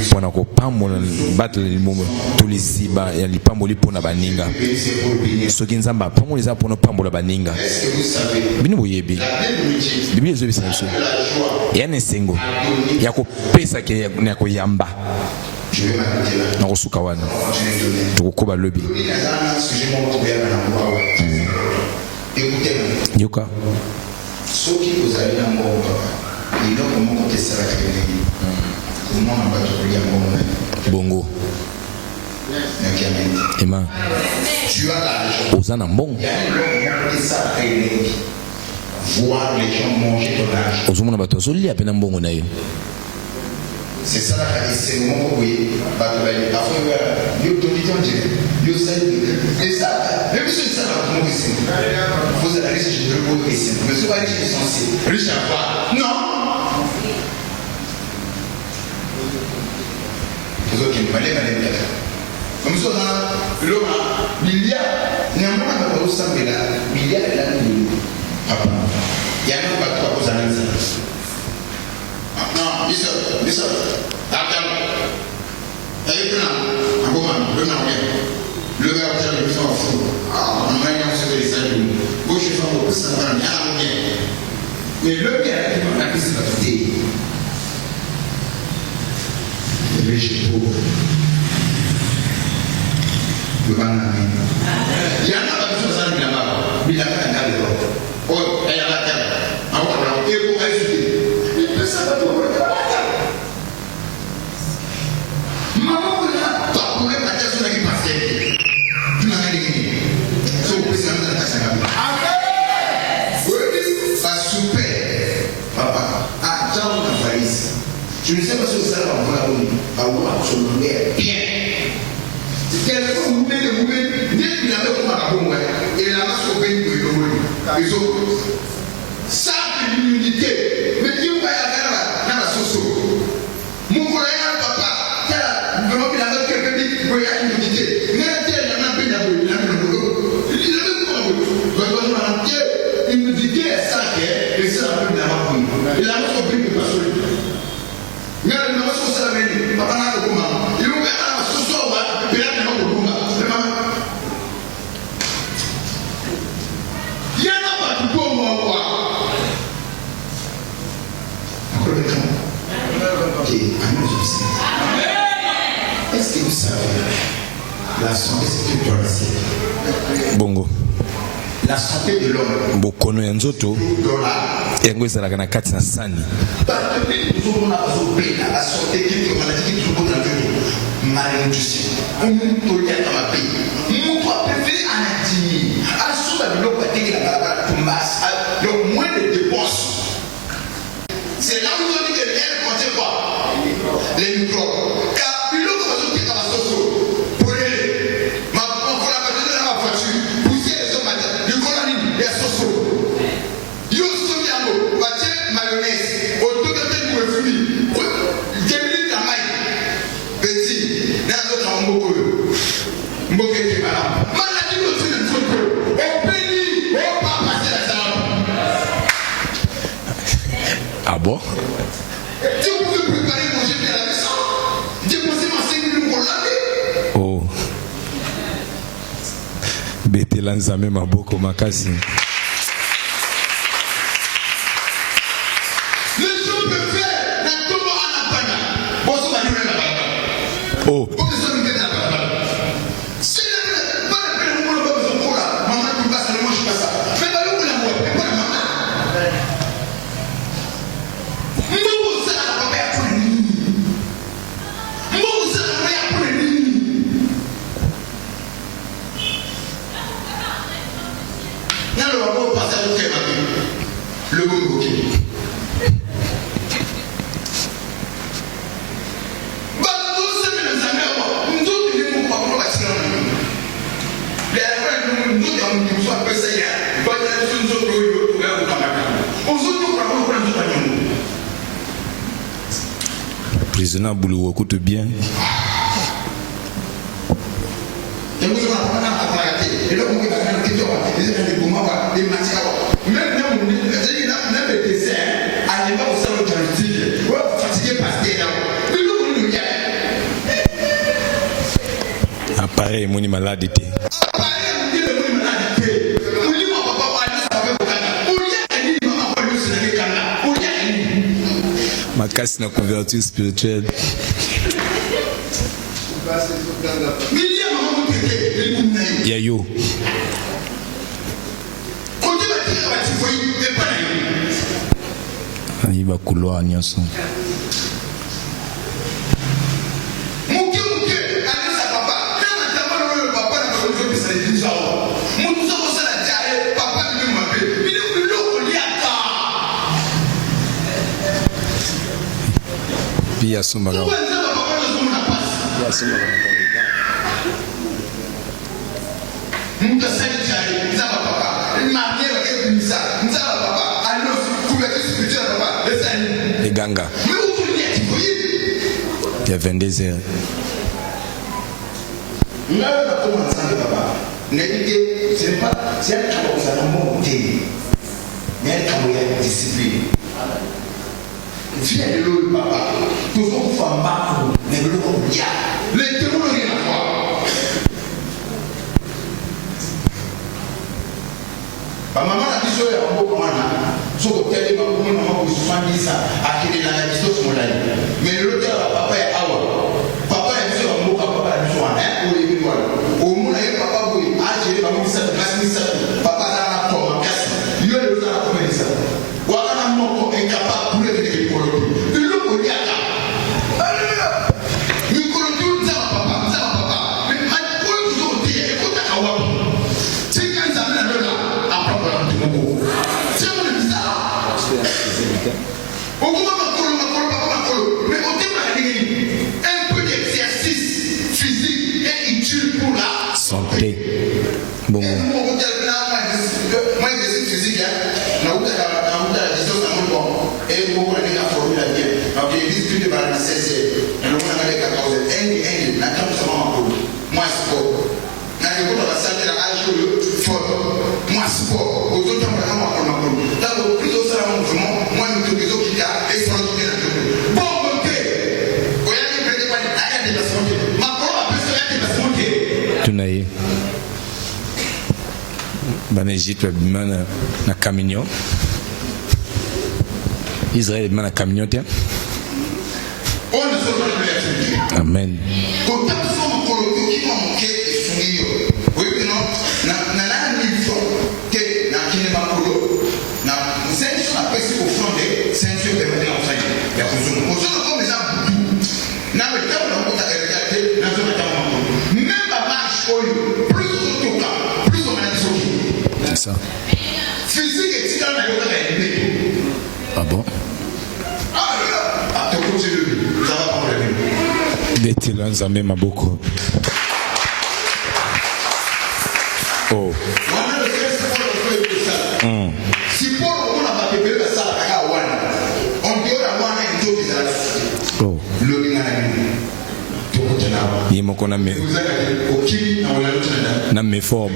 mpona kopambola batela limombo to liziba ya lipamboli mpona baninga soki nzambe apambola eza mpona opambola baninga bino boyebi biblia ezobisa na biso eya na esengo ya kopesa ke ya koyamba na kosuka wana tokokoba lobi yoka soki ozali na mbongo papa eloko moko te esalaka elengi komona bato kolia mbongo na bongo ema oza na mbongo ozomona bato azolia mpe na mbongo na yo c'est ça la esengo moko boye bato baye parfois yo tonditondje yo sali et ça même si ça va moko esengo vous allez riche de votre esengo mais ce pas riche essentiel riche à quoi non vous autres qui m'allez comme ça l'homme milliard n'importe quoi pour ça mais là milliard là papa il y a un bateau à cause d'un non, listen. Attends. Avec un bon man, le gars a fait le sang fou. On m'a dit que c'était les salles. Bon, je fais beaucoup ça, on a bien. Mais le gars a dit que c'est pas tout. Le riche pauvre. Le banane. Il y en a pas de choses à dire là-bas. Il y a pas de cas de l'autre. Oh, il y a la terre. Alors, et pour ajouter. Ça va tout maman on a pas pour mettre la tête sur la qui passe tu m'as dit c'est au président de la casa oui ça super papa attends la valise je ne sais pas si ça va voir à voir sur le bien c'est quelqu'un vous mettez dès qu'il avait comme à bon et la masse au pays de ils ont ça c'est l'humilité mais Dieu va y avoir dans la sauce mon collègue papa vraiment il avait quelqu'un qui voyait l'humilité mais il a un peu d'abord il a même pas l'humilité est ça et ça un peu d'abord il a pas compris que parce que mais il m'a saucé la main papa n'a pas comment il m'a pas saucé il a pas compris il y en a pas tout pour moi spiritualisé. Bongo. La santé de l'homme. Bokono ya nzoto yango ezalaka na kati na sani. La santé qui est maladie qui est malnutrition. On peut dire dans ma pays. Mon toi préféré en Haïti. À ce moment-là, il y a donc moins de dépenses. C'est là où on dit que l'air contient quoi? Les microbes. Car il y a qui est dans la sauce. Pour les ma voiture, pousser les hommes, le colonie, les sauces. Yo somiamo, bâtir mayonnaise, autour de tel ou fruit. Début de la maille. Petit, dans notre mboko. Mboko qui est malade. Maladie aussi de photo. Au pays, au pas passer la table. Ah bon? Tu pouvais préparer manger bien à la maison. Déposer ma 5 minutes pour laver. Oh. Betela nzambe maboko makasi. Les gens peuvent faire la tombe en apana. Bon, ça va nous la barbe. Oh. Pour que ça nous vienne à la barbe. C'est la pas la peine de nous le faire là. Maman qui passe, ne mange pas ça. Mais pas nous la boîte, mais pas la maman. Nous ça la papa pour les nuits. Nous ça la papa pour les nuits. N'a le rapport passer au thème le bon bouquet. Président Boulou, écoute bien. Appareil, mon maladité. Ma casse na convertir spirituelle. Yayo. Il va couloir à Nyonson. Pia Soumara. Les Ganga. Il y a 22 heures. C'est pas c'est un discipline. Viens de l'eau, papa. Tout ça, vous faites mal. Mais le l'eau, il y a. Les démons, rien à voir. Maman a dit ça, il y a un beau commandant. Ce que tu as dit, maman, vous soignez ça. À qui est la distance, mon ami. Mais l'autre, papa est à l'eau. Papa est sur un beau papa, il est sur un air, ou il est au monde, il y a papa, oui. Ah, j'ai pas mis ça, papa, là, la tombe, casse. Il y a le temps à combien ça. Voilà, mon corps incapable pour les venir. Santé. Bon. Tunaye. Banégite na camion. Israël na camion tiens. Amen. ça. Physique et titre na yo kaka ende. Ah bon? Ah, te continue. Ça va pas problème. Betila Nzambe Maboko. Oh. Si Paul on a pas pépé la salle à Wana, on dit à Wana et tout ça. Oh. Le lingana ni. Yemoko na me. Vous avez au qui na wala na me forme.